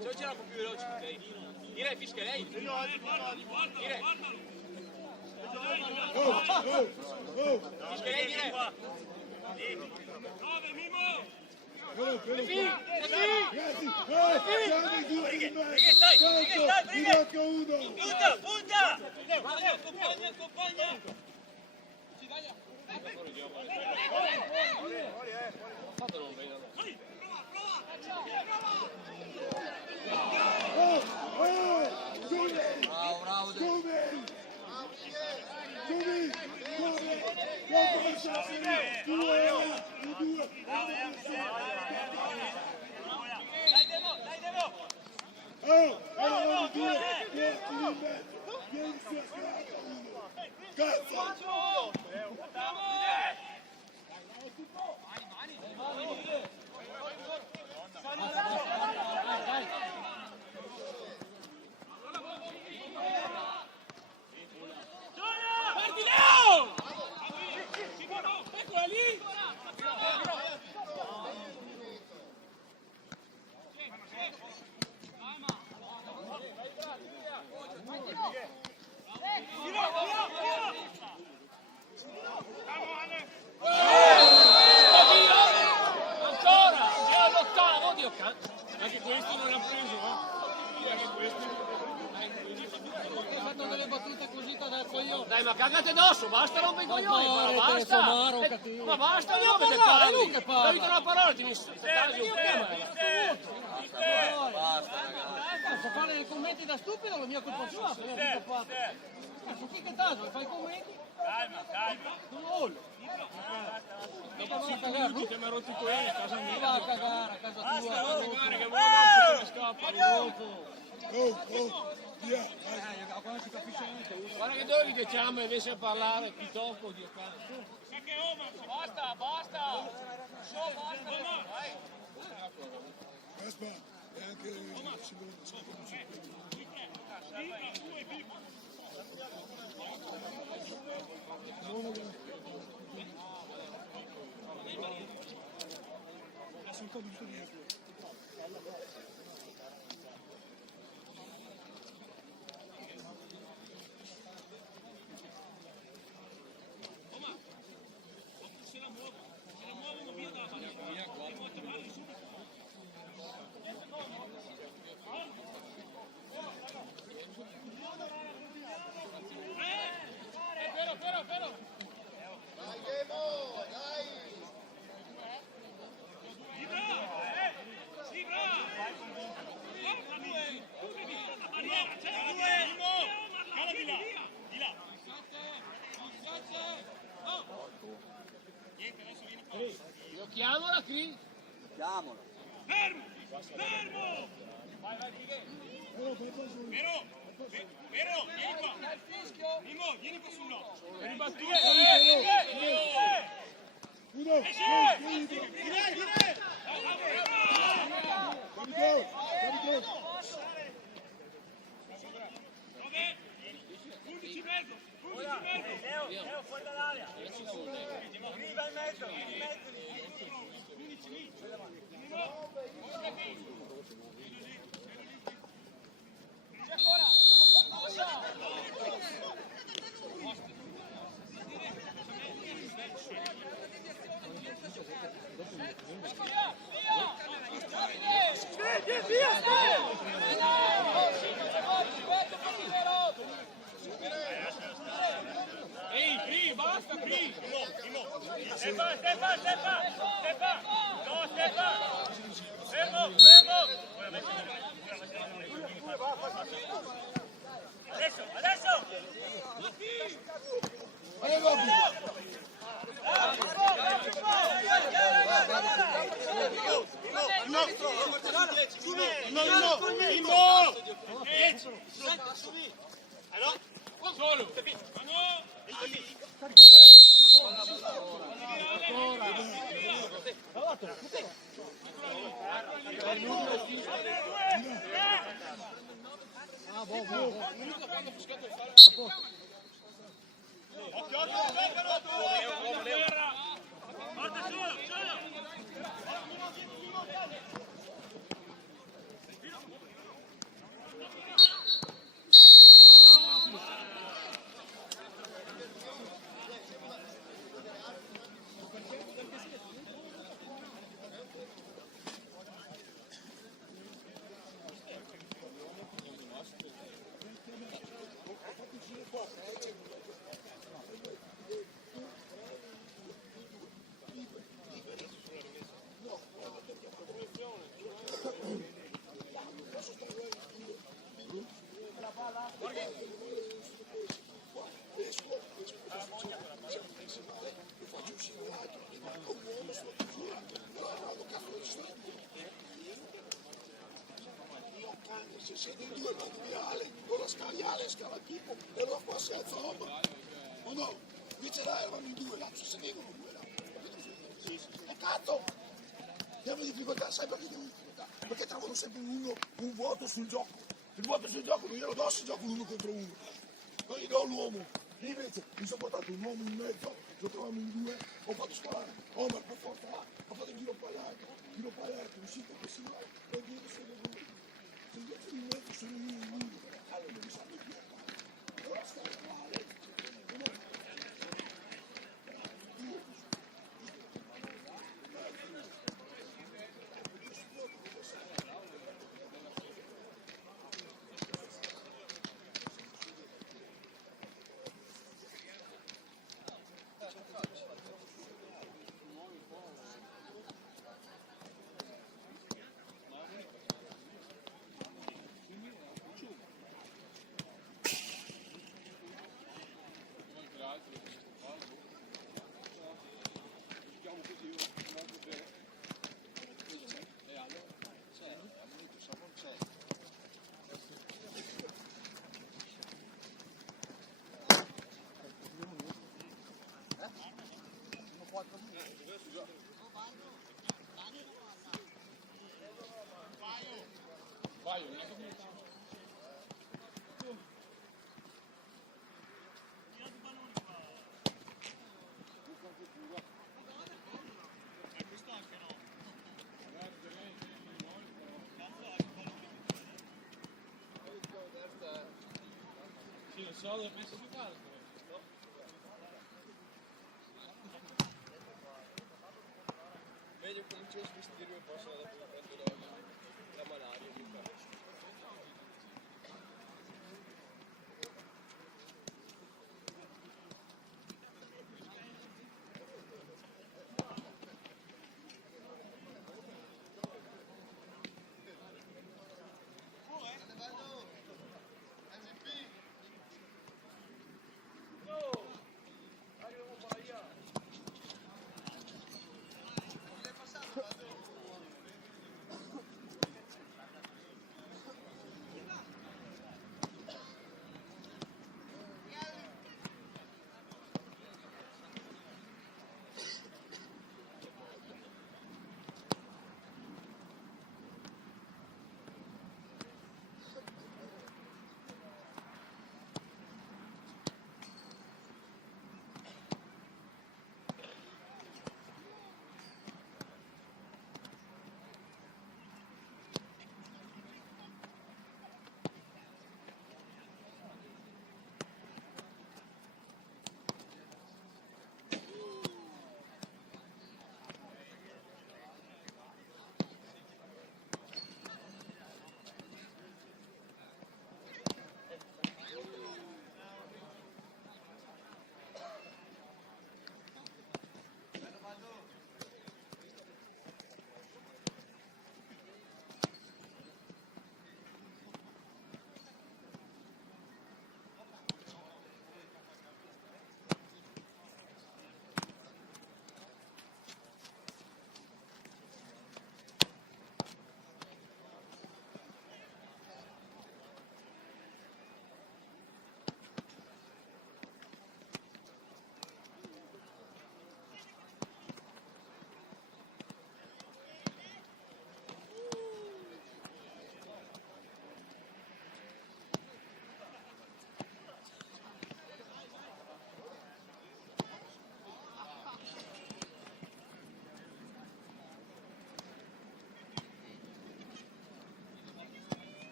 Se c'era un po' più veloce di te. Direi fischia lei. Direi. Fischia lei, direi. 9, Mimo. Ragazzi, siamo i due di me. Stai, Mi manca uno. Punta. Accompagna. Bravo. Dai, Devo. Cazzo! Parti Leo! Eccola lì! Ancora! È all'ottavo, Dio cazzo! Anche questo non l'ha preso, Anche questo. Hai fatto delle battute così da coglione. Dai, ma cagate addosso, basta rompere i coglioni, ma basta! Somaro, cattivo. Ma basta, non Devo che parlare, parli! è lui che parla. Devi dire una parola, ti mi Cazzo, fare i commenti da stupido non è mia colpa sua, se l'ho fatto. Cazzo, chi che tanto, fai i commenti? Calma. Un gol. Dopo va a cagare, lui che mi ha rotto i coglioni a casa mia. va a cagare a casa tua. Guarda che vuole che se ne scappa. Via. Quando si capisce niente, uno. Guarda che dove che chiama e riesce a parlare qui dopo, Dio cazzo. Basta. Vai. Aspetta, e anche il secondo. Dai Demo, dai. Sì, bravo. Mettiamola qui. Mettiamola. Fermo! Fermo! Vai, Righe. Vero, vieni qua. Mimo, vieni qua sul no. Vieni battuto. Leo, fuori dall'area. Arriva in mezzo, Ehi, Pri, basta, Pri! Stefan! No, Stefan! Fermo! Adesso! Solo! Se siete in due mondiali, con la scagliale scala tipo e lo fa si alza ombra. O no? Invece là erano in due, là si sedevano due là. E cazzo! Abbiamo difficoltà, sai perché abbiamo difficoltà? Perché trovano sempre un vuoto sul gioco. Il vuoto sul gioco non glielo do se gioco l'uno contro uno. Non gli do l'uomo. Invece mi sono portato un uomo in mezzo, lo trovavamo in due, ho fatto scolare. Omar per forza là, ho fatto il giro pallato, uscito così là, e dietro se ne vuole. Se invece in mezzo sono uno, allora non mi sa più più. Allora stai male. Sì, lo so, dove penso più caldo. Meglio cominciare a vestirmi un po' se vado a prendere la malaria.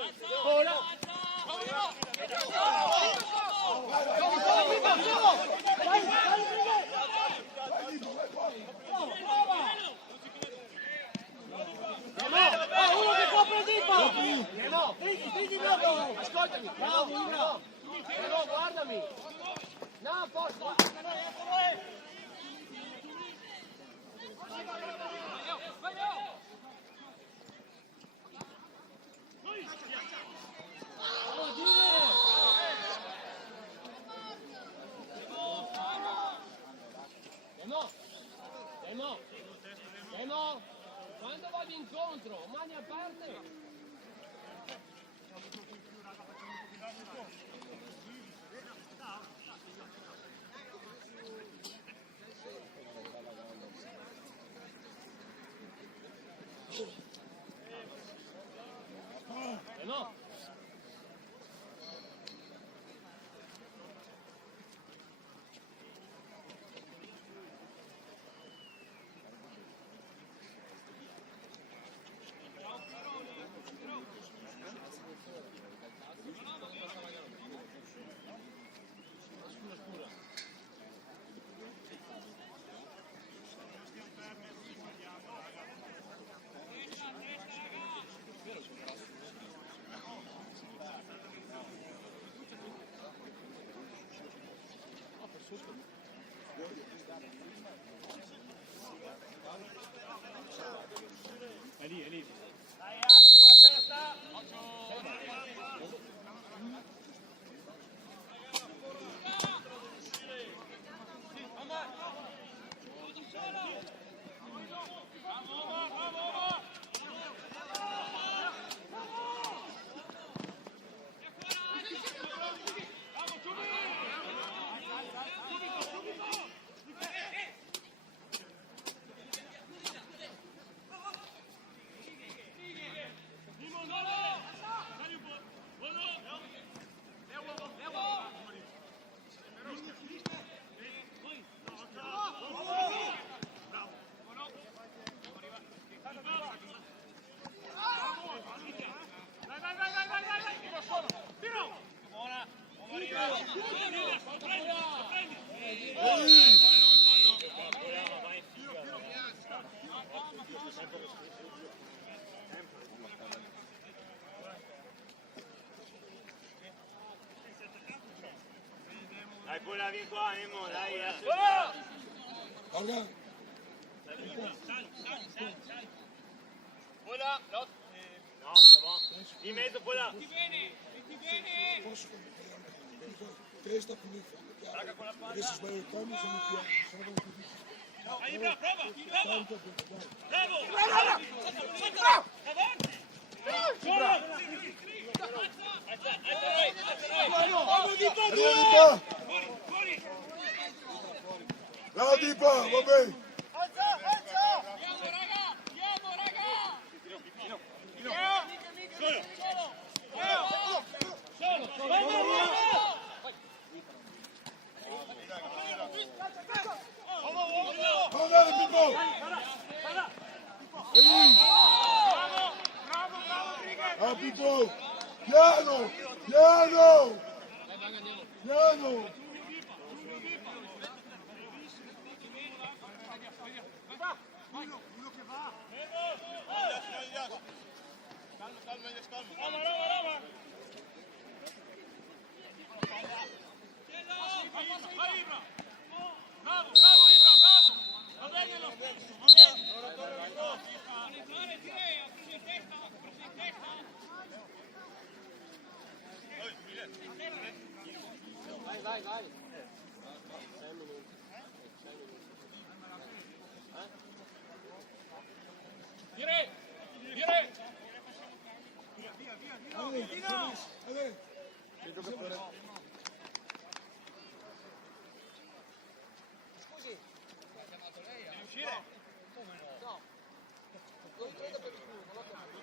Vola. Uno che copre il dito! No, Figli bravo! ascoltami. Bravo, No, bravo! no, guardami. No, posso. Demo, quando vado incontro, mani aperte. Demo. È lì, è lì. Dai, poi la vieni qua, Emo, dai. Guarda, Vola, no. No, sta buono. In mezzo, vola. posso testa fino in fondo, chiaro? Adesso sbaglio il cambio, sono più Dai, bravo, prova. tanto più, dai. Bravo Dipa, va bene. Non andare Pippo. Ehi. Ah Pippo. Piano, piano. Piano. Vai, vai. Dire! Scusi, ha chiamato lei? Devi uscire? No. Non credo per il culo, non l'ho chiamato.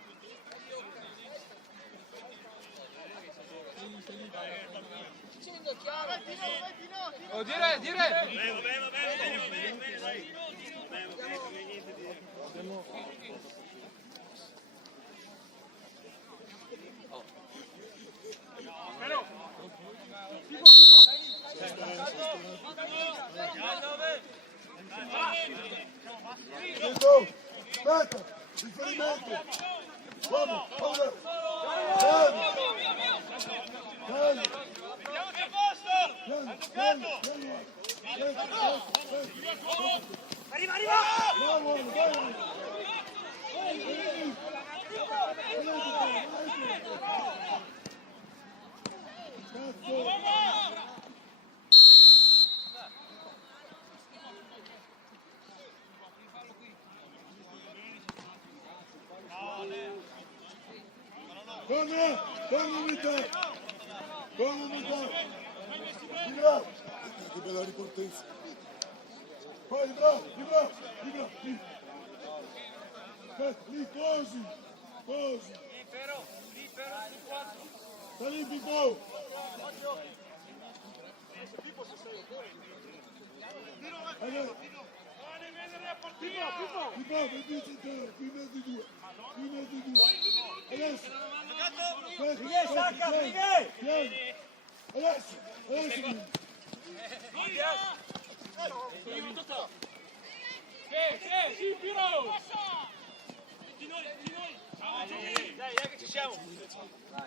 Dicendo chiaro. Oh, dire! Va bene, dai. Niente di... aspetta, riferimento. Vamos, vamos. Calma. Calma. Andiamoci a posto! Calma, Arriva, arriva! bravo, vai. Corner, corner unità. Corner unità. Di bravo. Che bella ripartenza. Poi di bravo, di bravo, di bravo. Lì. Aspetta, lì, così. Così. Libero, su 4. Sta lì, Pippo. Allora. Pippo, vedete te, qui in mezzo di due. Qui in mezzo di due. Adesso. Brighe, stacca, Brighe! Adesso, adesso. Sì, Piro! Dai, che ci siamo!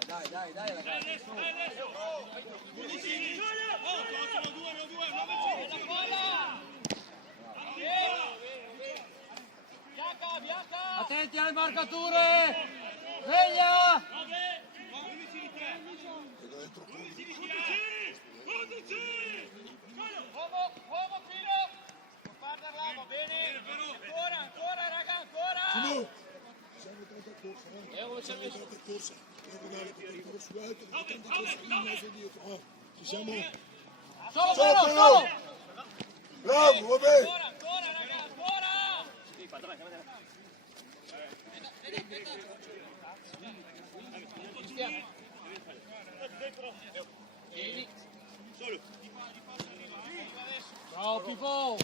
Dai, ragazzi. Attenti alle marcature! Sveglia! Uomo, Piro! Non parla, va bene? Ancora, raga, ancora! No! Siamo tanta corsa, tanta corsa. Diagonale per portare su alto, tanta corsa in mezzo dietro. Ci siamo. Solo, solo! Bravo, va bene. Ancora, raga, ancora! Bravo, Pippo!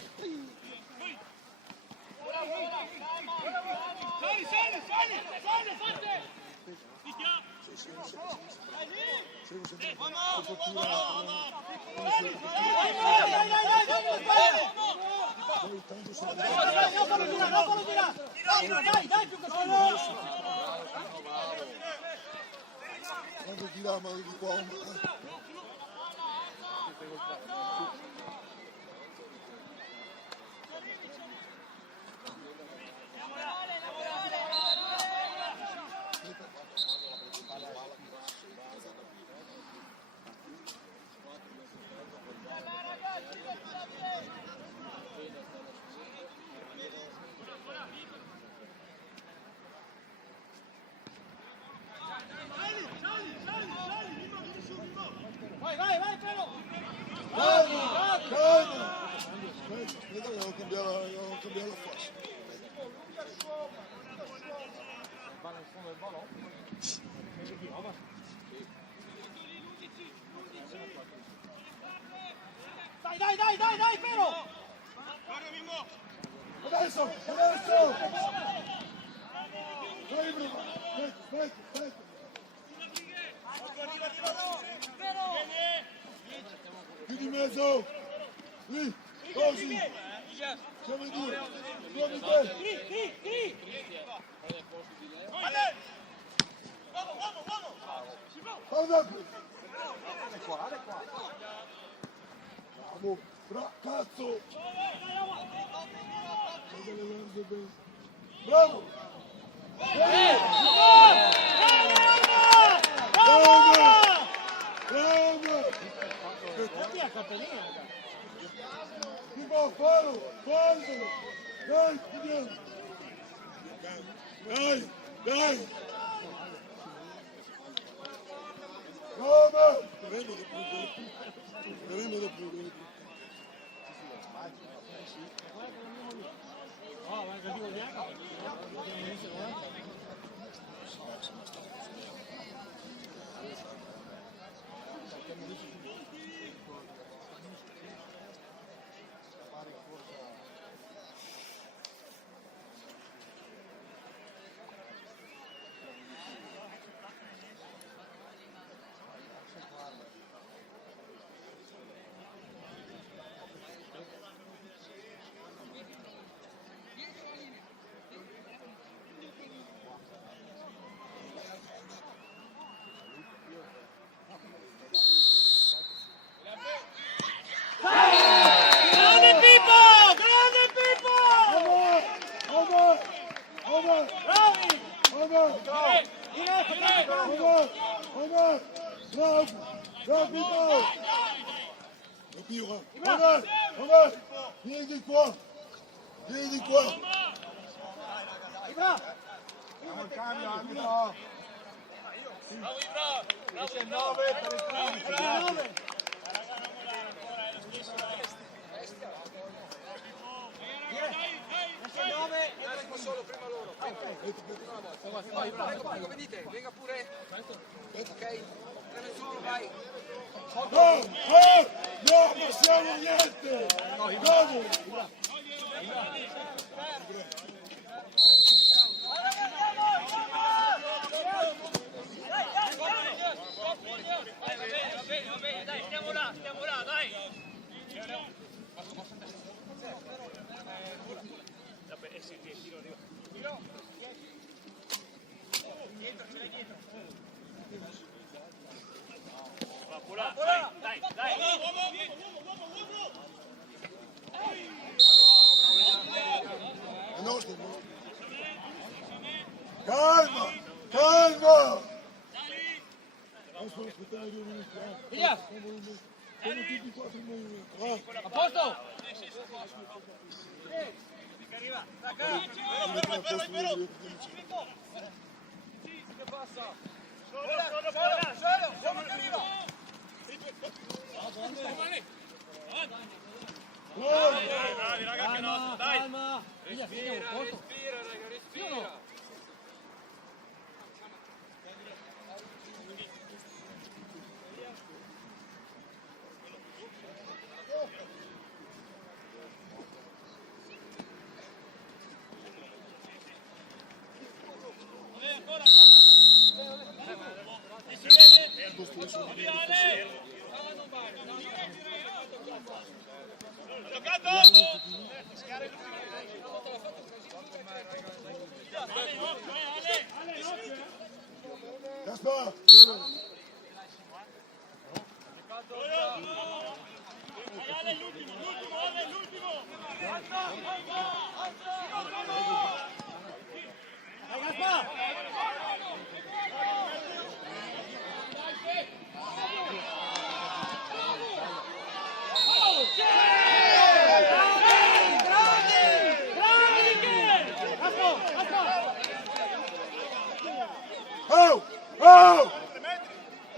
Sali, fate! Dai, più che solo! Quando tiriamo di qua, Vai, Pero! calma, calma. Aspetta, devo cambiare la fascia. Balla in fondo del balò. Dai, Pero! Adesso! Dai, Bruno! Aspetta! Più di mezzo! Lì! Così! Siamo in due! Siamo te! Guarda! Bravo! Cazzo! Bravo! Bravo! Metti la cartellina, Ti va, fallo! Dai, andiamo! Dai! Bravo! Vedremo dopo. Oh, ma che dico neanche. Bravo! Rapido! Rapido, avanti! Vieni di qua! Vieni di qua! Ibra! Andiamo al cambio, arbitro! 19 per il 15! 19! Solo prima loro. Vai, prego, venite, venga pure. Ok? 3 solo, vai. Non passiamo niente! Bravo! Dai, stiamo là, dai. Dai. È nostro, Calma! Calma! Aspetta, aspettare 2 minuti. Via! Sono tutti 4 minuti. A posto? Bravi ragazzi, Calma, dai. calma! Via, finiamo, posto? Sì o no? Gaspar! Dai, Gaspar!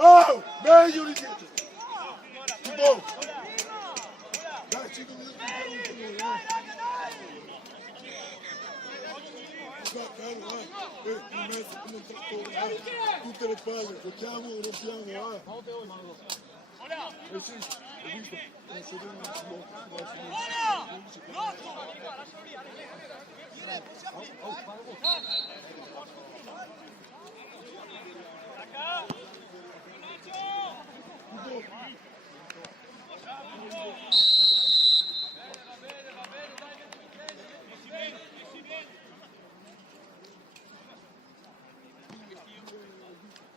Oh! Meglio di dietro! Tipo! Dai, 5 minuti per fare un in mezzo come un trattore, tutte le palle, giochiamo o rompiamo, sì, ho visto, non so bene, non si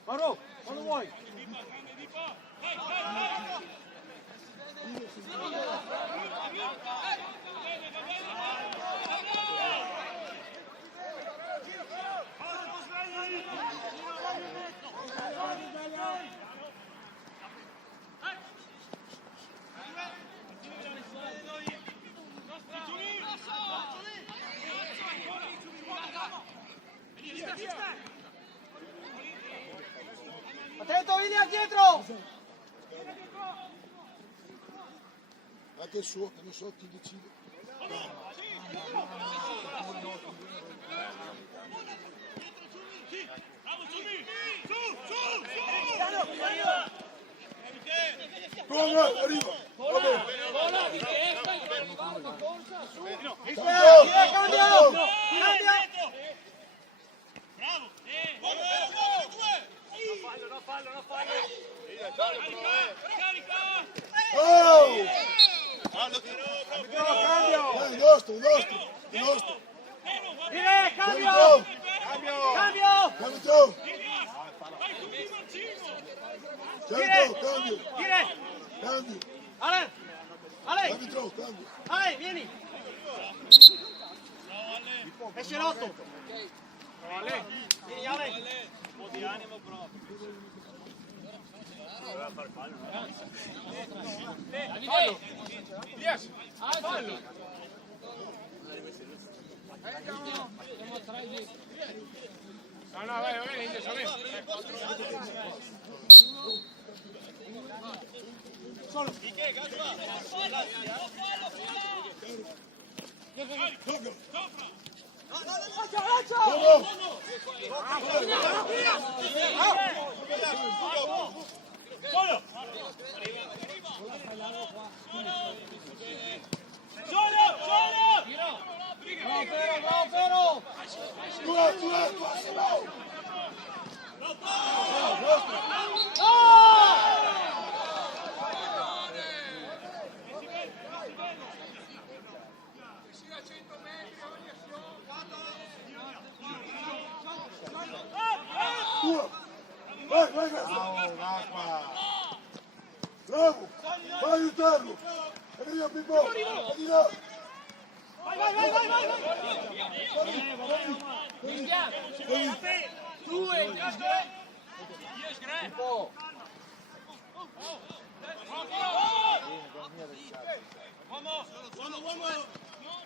Mauro, quando vuoi? Attento, William, dietro! Anche il suo, che non so chi decide. Corre, arriva! Va bene! Vola di testa e poi fare una corsa su. Cambio! Non fallo. Oh! Cambio! Dai, il nostro! Dire, cambio! Cambio! Cambio! Dire! Cambio! Dire! Cambio! Ale! Arbitro, cambio! Ale, vieni! Esce l'otto! Vieni, Ale! Un po' di animo proprio. Davide! Alzati! Siamo a 3 lì. No, vai, adesso vai. Bravo, Pero! Vai, bravo, vai aiutarlo. E via Pippo, e di là. Vediamo! 2! Pippo!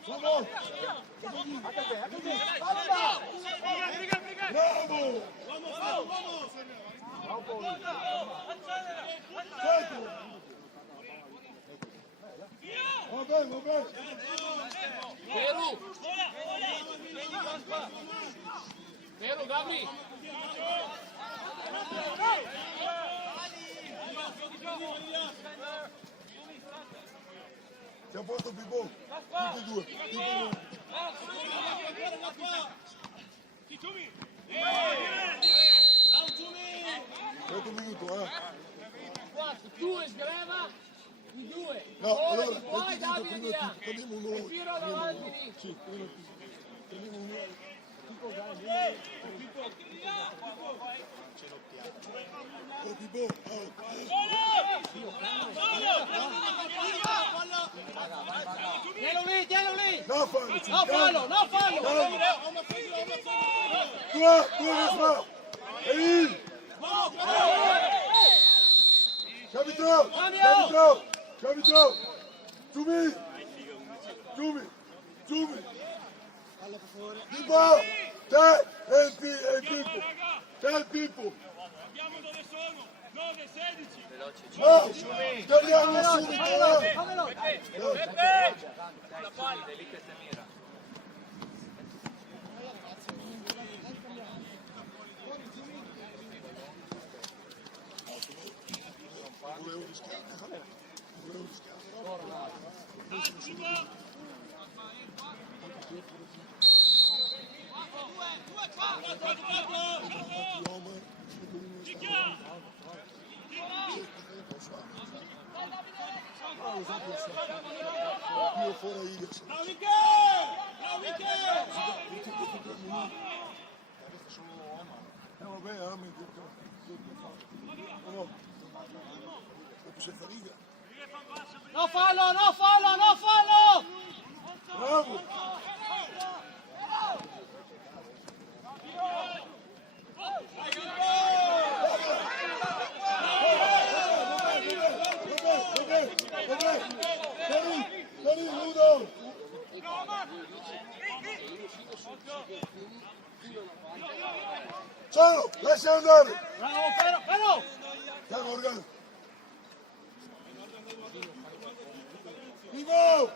Vamos. Bravo. Va bene. Peru, Gabri! Sei a posto Pippo? Tutti e due. Aspetta un minuto, 4, 2 sgreva, i 2. No, allora, Poi Davide di là. togliamo uno. E Piro davanti lì. Sì, togliamo uno. Pippo, Tienilo lì! no fallo, No fallo! Due, fa. Ehi! Capitano! Giumi! Pippo! Te e il Pippo! Abbiamo dove sono? 9, 16. No! Torniamo subito! Fammelo! La palla. Volevo rischiare. Io fuori io. Vabbè, mi no. C'è fariga. No fallo! Bravo! Vieni, Ludo! Ciao, lascia andare! Bravo, Pero! Ciao, Morgano! Vivo!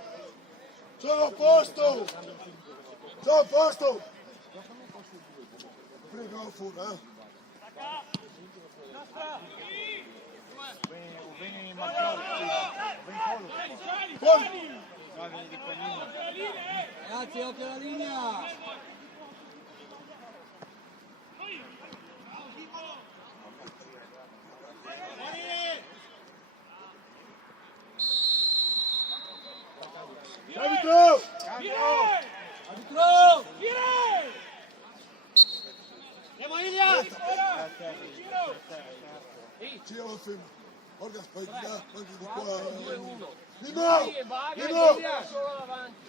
Sono a posto! Prego, fuori, Fuori! Ragazzi, occhio alla linea! Arbitro! Arbitro! Andiamo Ilia! Gira la femmina. Guarda, fai di là, fai di qua. 2-1. Nimo! Solo davanti.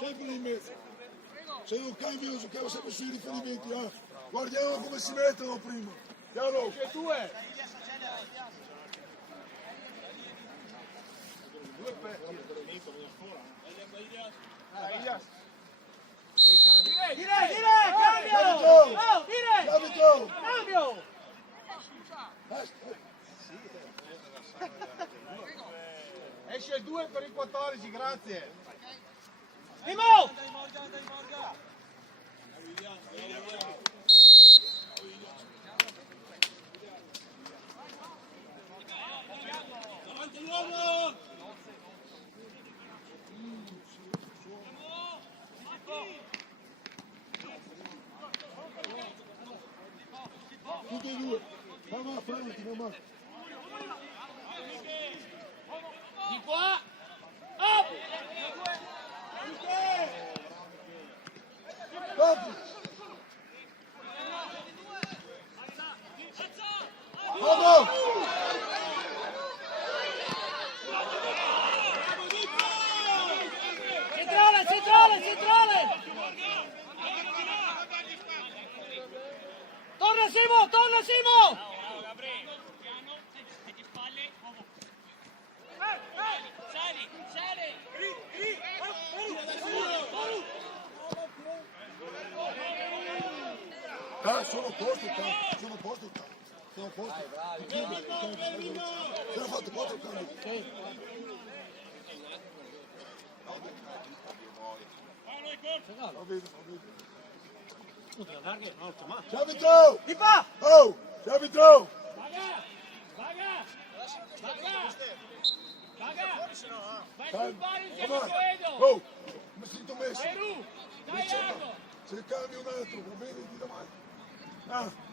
sempre in mezzo. Se non cambiano, giochiamo sempre sui riferimenti, eh. Guardiamo come si mettono prima. Chiaro? C'è due. Dire, cambio! Oh, dire! Capito? Cambio! Esce il 2 per il 14, grazie. Timo! Tutti e due. Mamma, fermati, mamma. Di qua! Up! Copri. Vamos! Centrale, centrale, centrale! Torna Simo, torna Simo! Sono a posto, sono a posto. Sono a posto. Se l'ha fatto 4 cambi. Va bene. Ci abitò! Di qua! Oh! Ci abitò! Vaga! Vaga! Vaga! Vaga! Vai sul Calma. bar insieme a Vai. Coedo! Oh! Mi sento messo. Vai Ru! Dai Iago! Se ne cambia un altro, va bene, di davanti. Ah!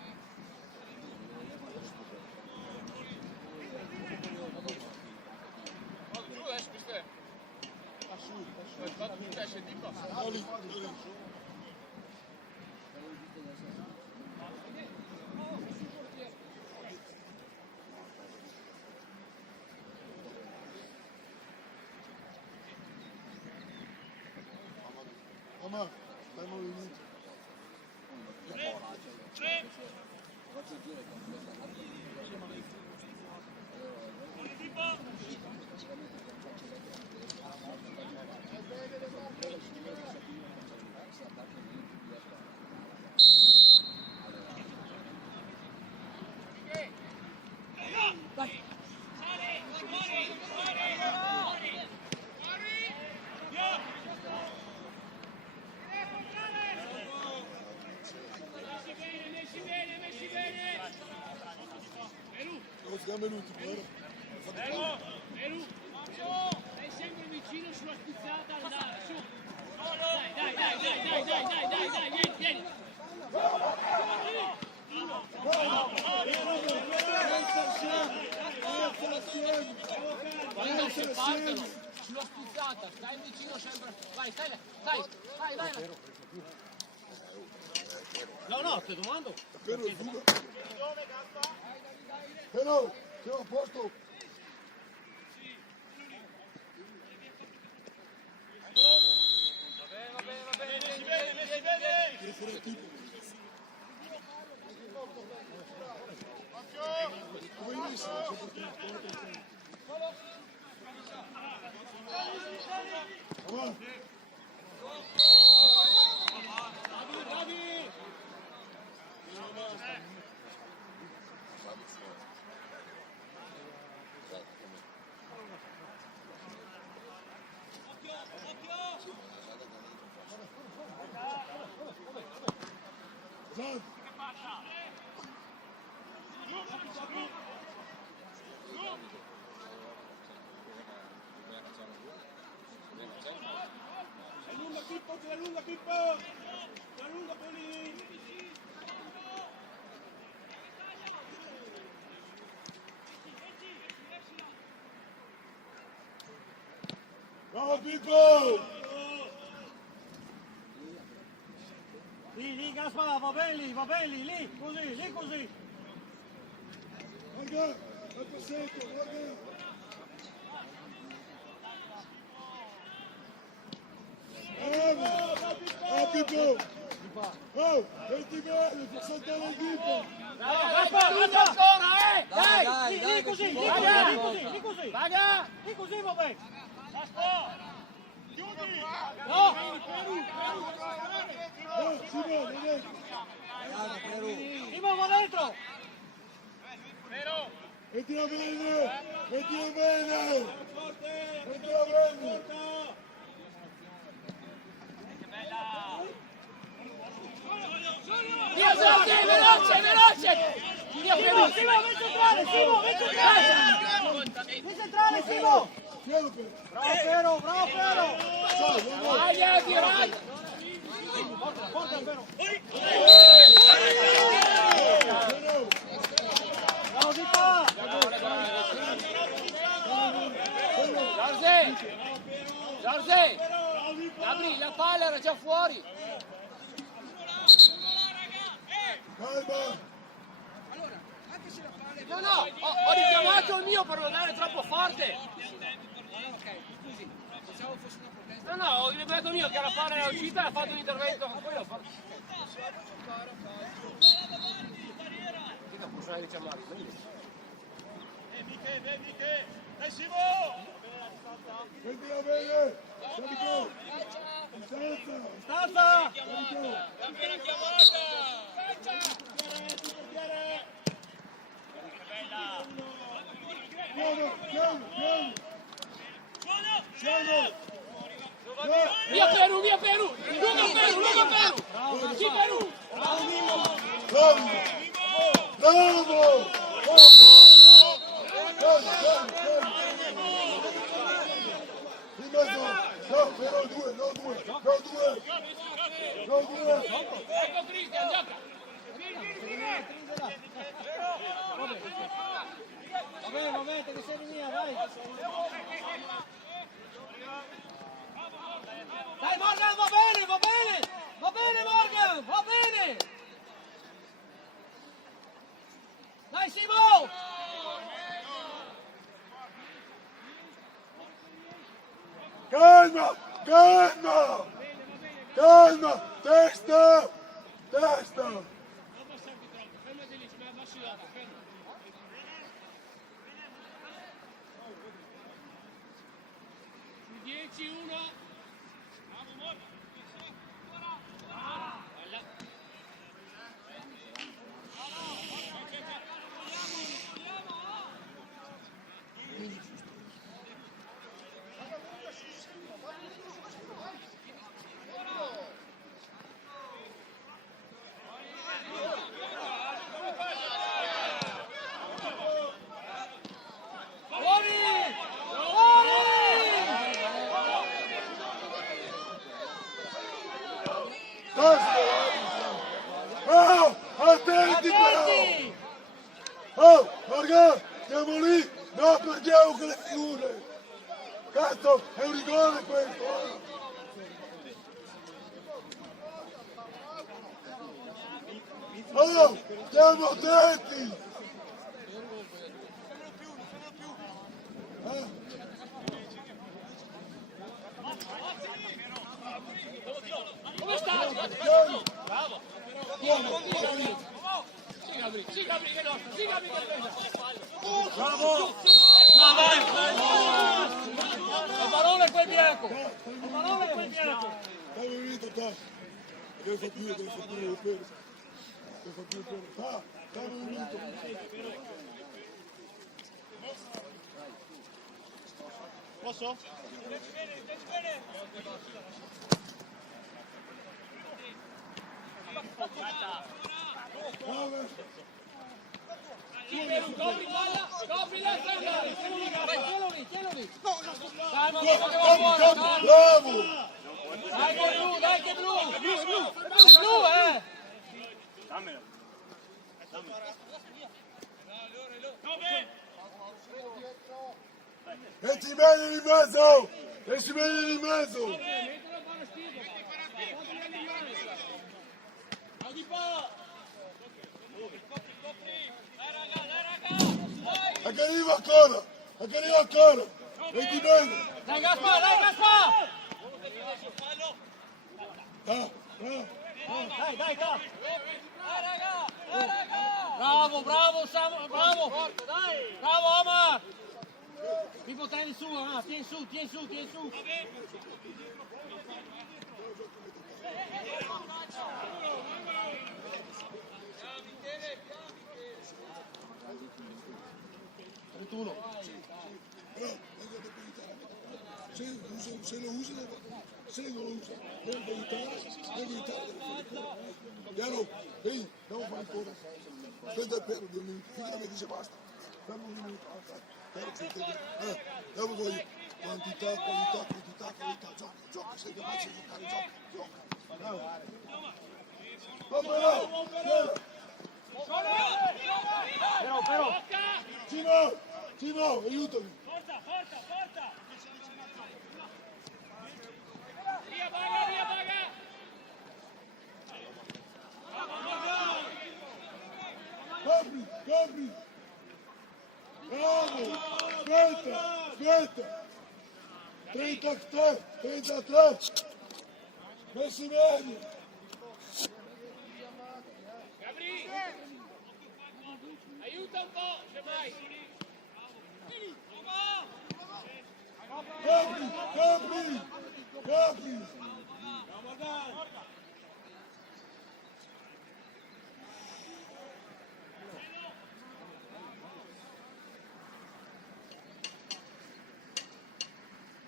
Ali. Mamma, stai in movimento. Siamo venuti, vero? Veru! Stai sempre vicino sulla spizzata, andare, su! Dai, vieni! Quando si partono sulla spizzata, stai vicino sempre. Vai! No, ti domando. Però il fuga. Però, siamo a posto. Lunga Pippo! La lunga Poli! Bravo Pippo! Lì, Gaspar, va bene lì, così. Guarda, al passetto, guarda. Bravo! Abito! Oh, metti bene, fa saltare il dito! Lì così, lì così. Paga! Lì così va bene. No! Simone, dentro! Simo va dentro. Mettila bene! Mettila bene! Mettila bene! Via, veloce, veloce! Via, Perù! Simo, vai centrale, Simo, vai centrale. Vai centrale, Simo. Piano per! Bravo Pero. Vai, tirati! Porta Pero. Piano! Bravo di qua. Giorge! Gabri, la palla era già fuori! Calma! No, ho richiamato il mio per non andare troppo forte! No, ho richiamato il mio che la palla era uscita e ha fatto un intervento con quello. Che non possono richiamare, Dai Simo! Mettila bene! Fabio! Stanza. Appena chiamata! Piano! Via Perù! Lungo Perù! Sì, Perù! Bravo! In mezzo! No, però due! Ecco Cristian, gioca! Va bene, che sei mia, vai. Dai Morgan, va bene Morgan, va bene. Dai Simo. Calma! Testa! Oh, attenti però! Oh, Morgan, siamo lì! No, perdiamo quelle figure! Cazzo, è un rigore questo! Oh, stiamo attenti! Come sta? Bravo! Sì, Gabri, Bravo. No, vai. Il pallone è quel bianco. Dai, venite, dai! Deve fare più, per. Dai, un minuto! Posso? Sì, Perù, copri palla, copri la strada! Tienilo lì! Dai, ma che va fuori! Bravo! Dai che blu! Dammelo. Metti bene in mezzo! Metti bene in mezzo! Anche arriva ancora! Metti bene! Dai Gaspar! Dai, ta! Bravo, Sam, bravo! Bravo, Omar! Pippo, tieni su, tieni su! Se lo usa, se non lo usa, deve aiutare. Piano, ehi, andiamo a fare ancora. Aspetta per 2 minuti, finché mi dice basta. Dammi 1 minuto, dopo voglio quantità, gioca, sei capace di giocare, gioca. Però. Cino, aiutami. Forza! Via, Baga! Copri! Bravo! Aspetta! 33! Messi in aria! Gabri! Aiuta un po', c'è mai! Copri!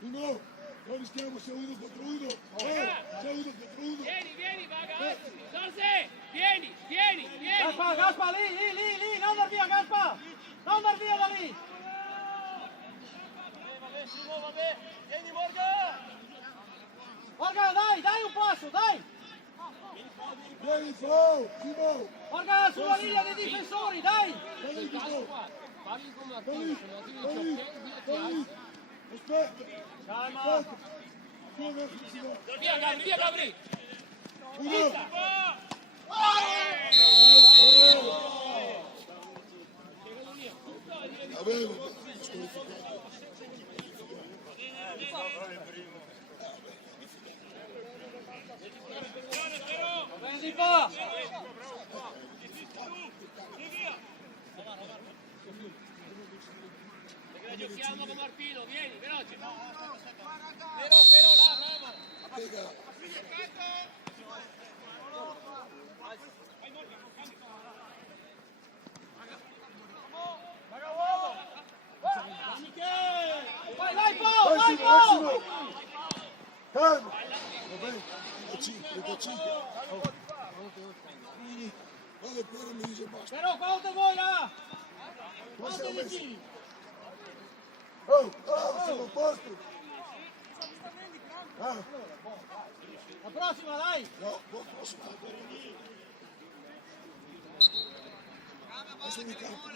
No, non rischiamo, siamo 1 contro 1. Siamo 1 contro 1. Vieni, Vaga! Sorse! Vieni! Gaspa, lì! Non dar via, Gaspa! Non dar via da lì! Vabbè, vieni Morgan! Morgan, dai un passo, dai! Vieni, Simo! Morgan, sulla linea dei difensori, dai! Parli con Martino, se no ti dice Aspetta! Calma! Via Gabri! Avevo! Prendi qua! Giochiamo con Martino, vieni, veloce! Però, là, bravo! Vai, Paolo! Calma! Va bene? 35. Vado per mi dice basta. Però quanto vuoi là? Quanto dici? Siamo a posto! La prossima, dai! No, posso. Posso di campo.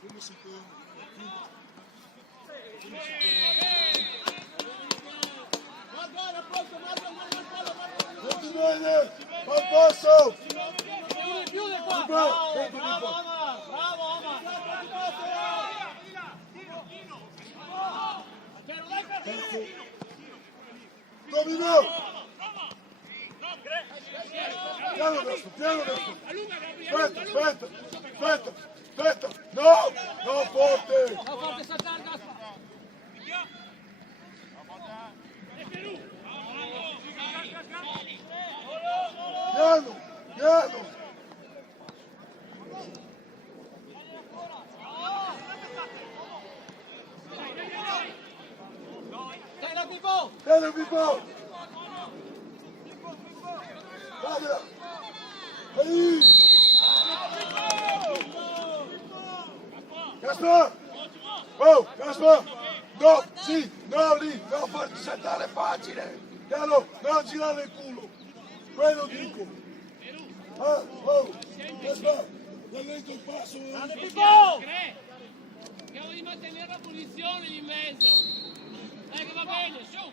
Come si può? Molto bene! Ma posso! Chiude qua! Bravo, Bravo Omar! Domino! Piano adesso! Aspetta! No! No, forte! No, forte saltare, Gaspa! Piano! Dai la Pippo! Guarda! Ehi! Gaspa! Oh, Gaspa! No, sì, no lì, non farti saltare facile! Piano, non girare il culo! Quello dico! Gaspa! Rallenta il passo! Grande Pippo! Cerchiamo di mantenere la punizione lì in mezzo. Dai che va bene, su!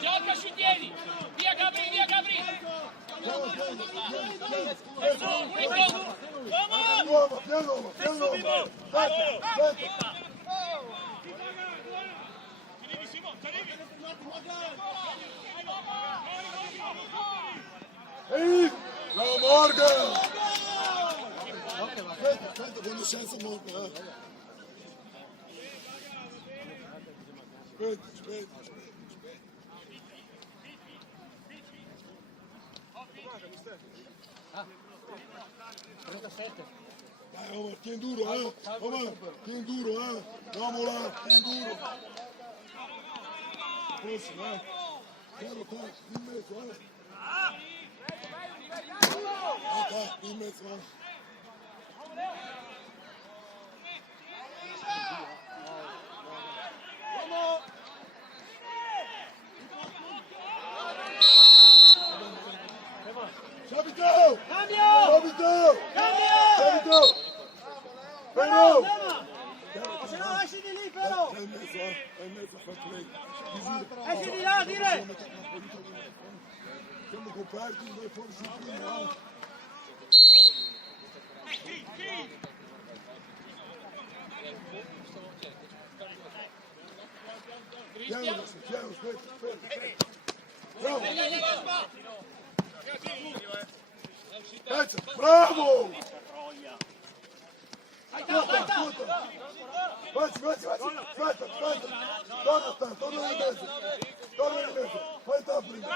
Gioca sui piedi! Via Gabri, via Gabri! Ehi, bravo Morgan! Aspetta, quando senza Morgan, Aspetta. 37. Dai Omar, tieni duro, Omar, tieni duro, Andiamo là, tieni duro. Forse, Piano, in mezzo, in mezzo, Subito! Però! Ma se no esci di lì però! È in mezzo a far play. Esci di là, dire! Siamo coperti, noi fuori sul primo, Piano, aspetta. Bravo! Bravo! Aspetta, torna in mezzo, fai il prima.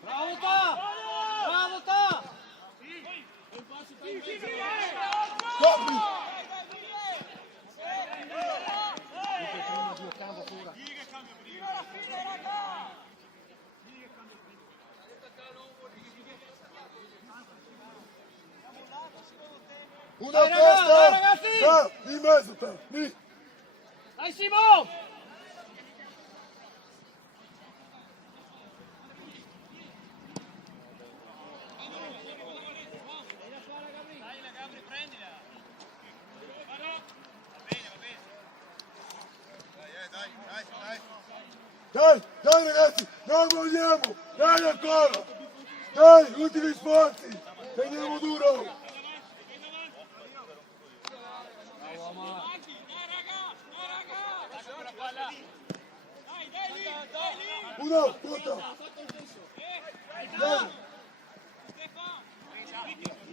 Bravo Ta! Corri! Una Dai, testa! ragazzi! Di mezzo, lì! Dai Simo! Dai ragazzi, non vogliamo! Dai ancora! Dai, ultimi sforzi! Teniamo duro! Uno, punta! Dai!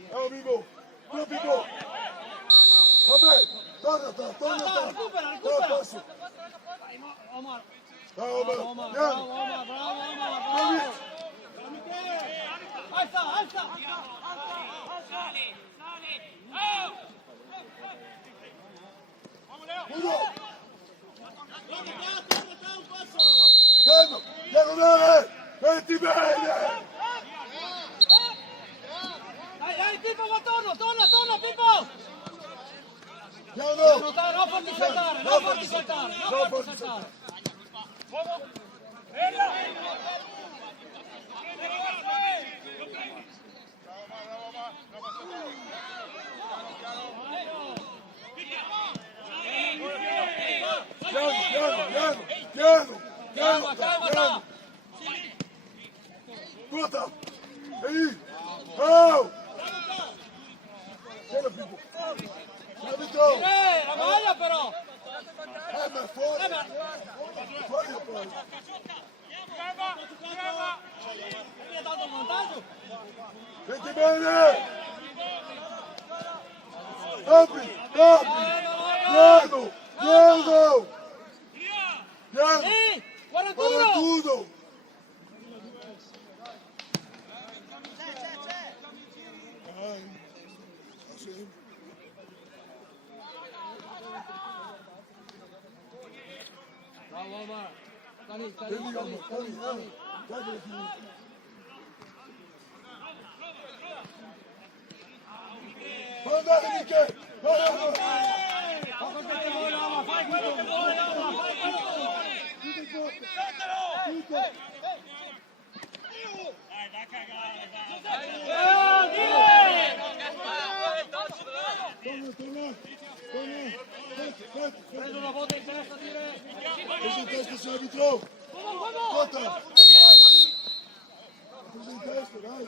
Ciao Vivo! Profico! Vabbè, torna! Recupera! Passo! Omar! Ciao Bravo Omar! bravo! Alza! Uno! Calma! Diagonale! Metti bene! Dai Pippo, ma torna Pippo! Piano! Non farti saltare! Piano! Guarda! Ehi! Oh! Piano Pippo! Subito! La maglia però! Ma fuori! Fuori poi! Mi ha dato un vantaggio! Senti bene! Apri! Piano! Sì! 41! Bravo Omar! Dai. dai Michele! Vai! Fa quello che vuoi, Roma, fai quello che vuoi, Roma, fai quello che vuoi. Preso una volta in testa, dire. Preso in testa subito! Cotta! Preso in testa, dai!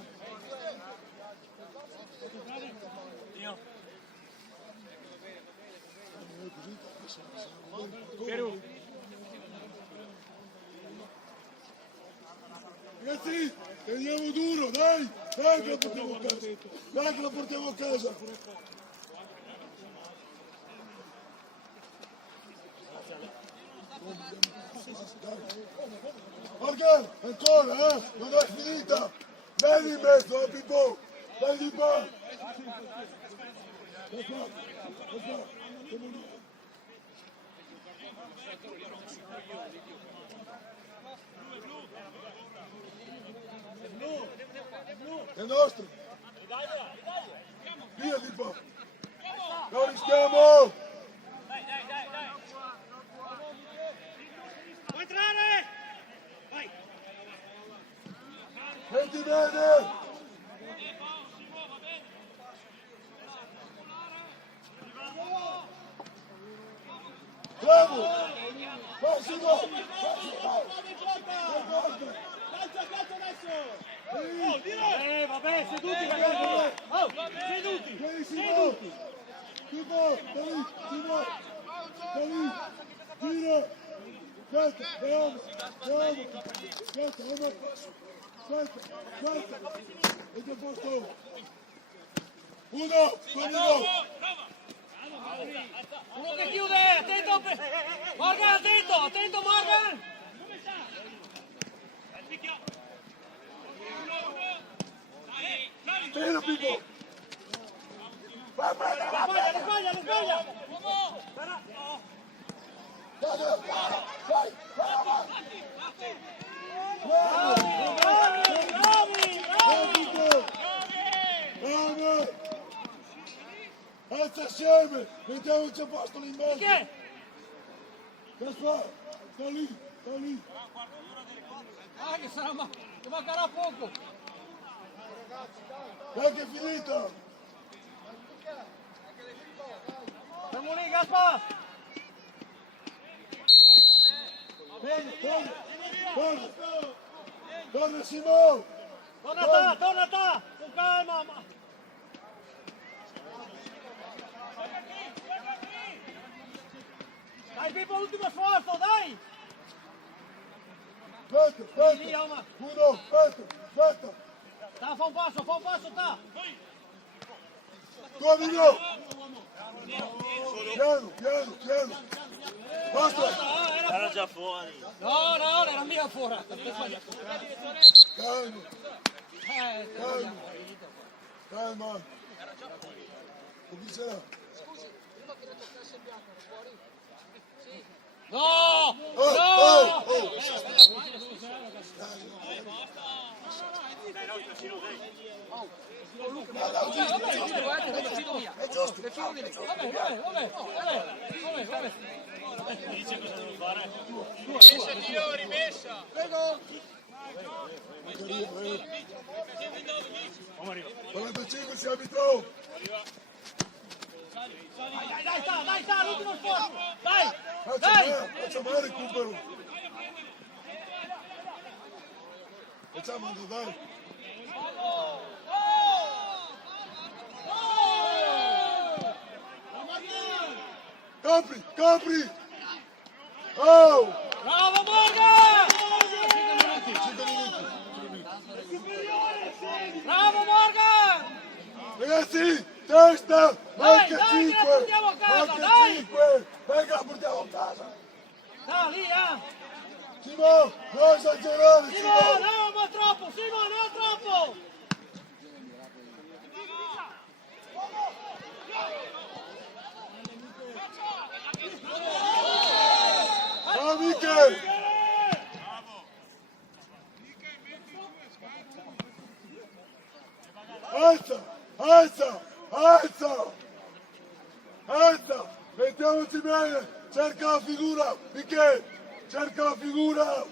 Ragazzi, teniamo duro, dai! Dai che la portiamo a casa! Dai che la portiamo a casa! Morgan, ancora, eh? Non è finita! Vieni in mezzo, Pippo! Dai di qua! Dai qua! Dai qua! È nostro! Via di qua! Non rischiamo! Puoi entrare! Vai! Metti bene! Bravo! Massimo! Vabbè, seduti ragazzi! Oh, seduti! Seduti! Tipo, dai, Timo! Dai, tira! Aspetta, andiamo! Aspetta, Omar! Aspetta! E ti porto! Uno! Uno che chiude, attento! Morgan, attento Morgan! Tira, Pippo! Vai, Lo sbaglia! Bravi! Alza assieme! Mettiamoci a posto lì in mezzo! Che? Sta lì! Ah, che sarà che mancherà poco! Dai che è finita! Siamo lì, Gaspar! Bene! Torna Simo! Torna ta! Con calma! Dai Pippo, ultimo sforzo, dai! Aspetta! Lì, Oma! Uno, aspetta! Ta, fa un passo, ta! Domino! Piano! Basta! Era già fuori. No, era mia fuori! Calma! Come sarà? No! Dice cosa devo fare? Rimessa, signori, rimessa! Prego! 45 si abitò! Dai, ta, l'ultimo sforzo! Dai! Faccia male il recupero! Facciamo dai! Copri! Oh! Bravo Morgan! 5 minuti! Bravo Morgan! Ragazzi, testa! Dai, Manca che 5! la portiamo a casa, Manca dai! 5! Dai che la portiamo a casa! Dai, lì, Simo, non esagerare, Simo, Simo! no, troppo! Simo, no, troppo! Ciao, Michel! Alza! Comportiamoci bene, cerca la figura, Michele, cerca la figura.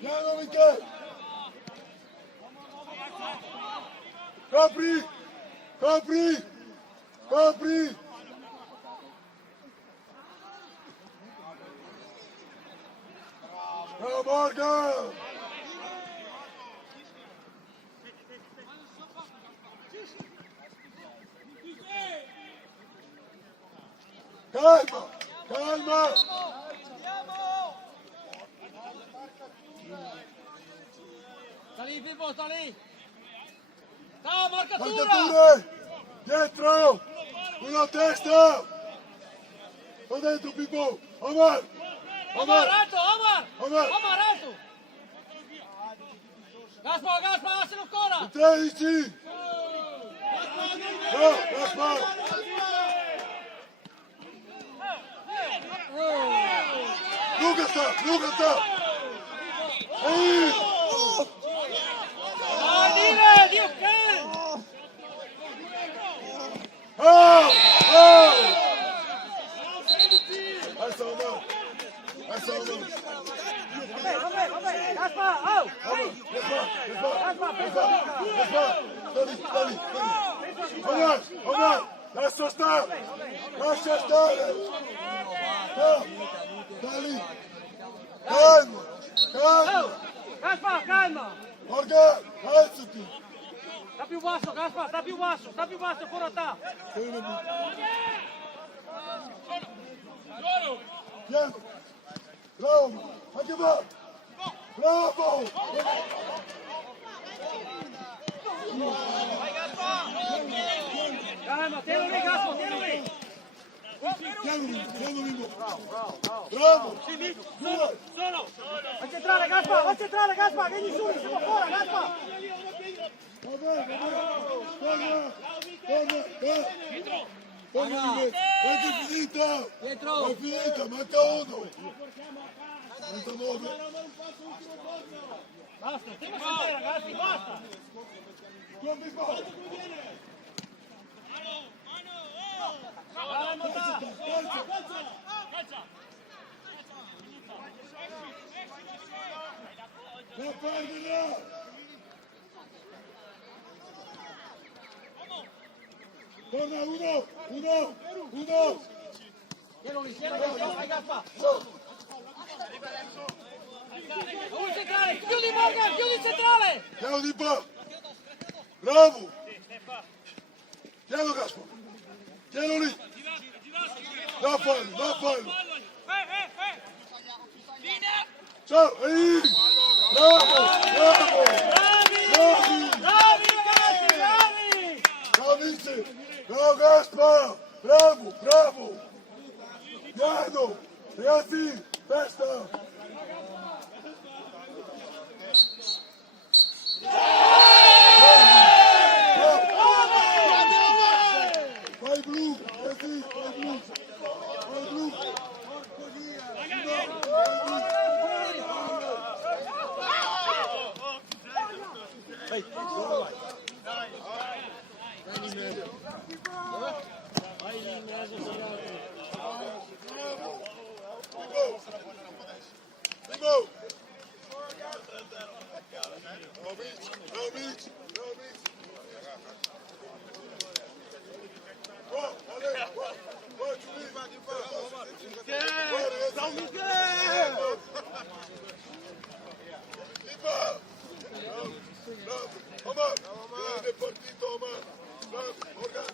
Piano Michele. Copri, copri, copri. Bravo Morgan. Calma, calma. Sta lì Pippo, sta lì. Ciao, marcatura. Marcature. Dietro. Una testa. Qua dentro Pippo. Omar. Omar, alto, Omar. Omar. Omar, alto. Gaspar, Gaspar, dasselo ancora. 13. No, Gaspar. Luca sta. Ehi. Dile, Dio che. Oh! Oh! Adesso Omar. Vabbè, Gaspar, oh. Omar, lascia stare! Dai! Calma! Gaspar, calma. Morgan, alzati! Sta più basso, Gaspar, sta più basso, ancora te. Piano! Bravo! Anche va! Bravo! Calma, tieni lì, Gaspar, tieni lì. Piano Mimmo! Bravo! Solo. Va centrale, Gaspar, vieni su, siamo fuori, Gaspar. Va bene! Torna! È finita! Dietro. È finita, manca uno! 99! Basta, stiamo sempre ragazzi, basta. Buon Pippo! Brava Montà. Non perderà! Torna uno! Tienilo lì, vai Gaspar. Un centrale, chiudi Morgan, chiudi il centrale. Piano di qua! Bravo! Piano Gaspar! Piano lì! Da fallo! Ciao! Ehi! Bravo! Bravi ragazzi, bravi. Ciao Vince! Bravo Gaspar! Bravo! Piano! Ragazzi! Testa! Vai blu! Ragazzi! Vai blu! Bravo! Omar! Grande partito Omar! Bravo! Morgan!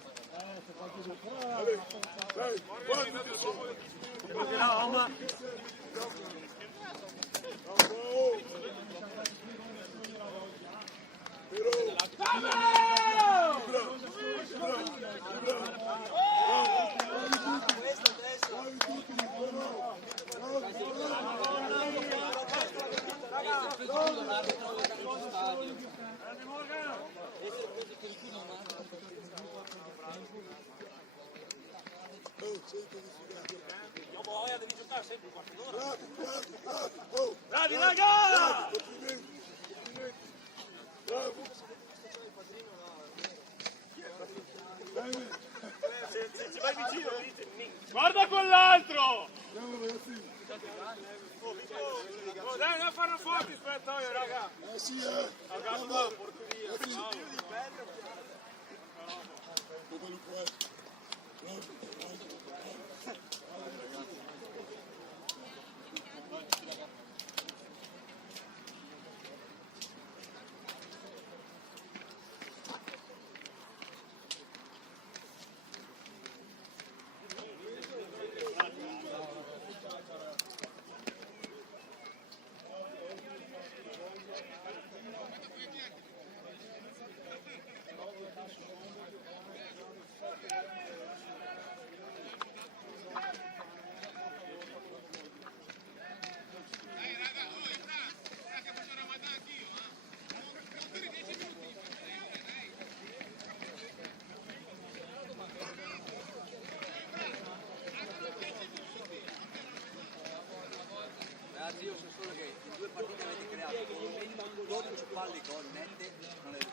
Dai! Guarda che sono! Omar. Bravi raga! più forti, aspetta, raga. Sì, Guarda, porcheria. Ragazzi, io so solo che in 2 partite avete creato con un minimo 12 palle con nette, non è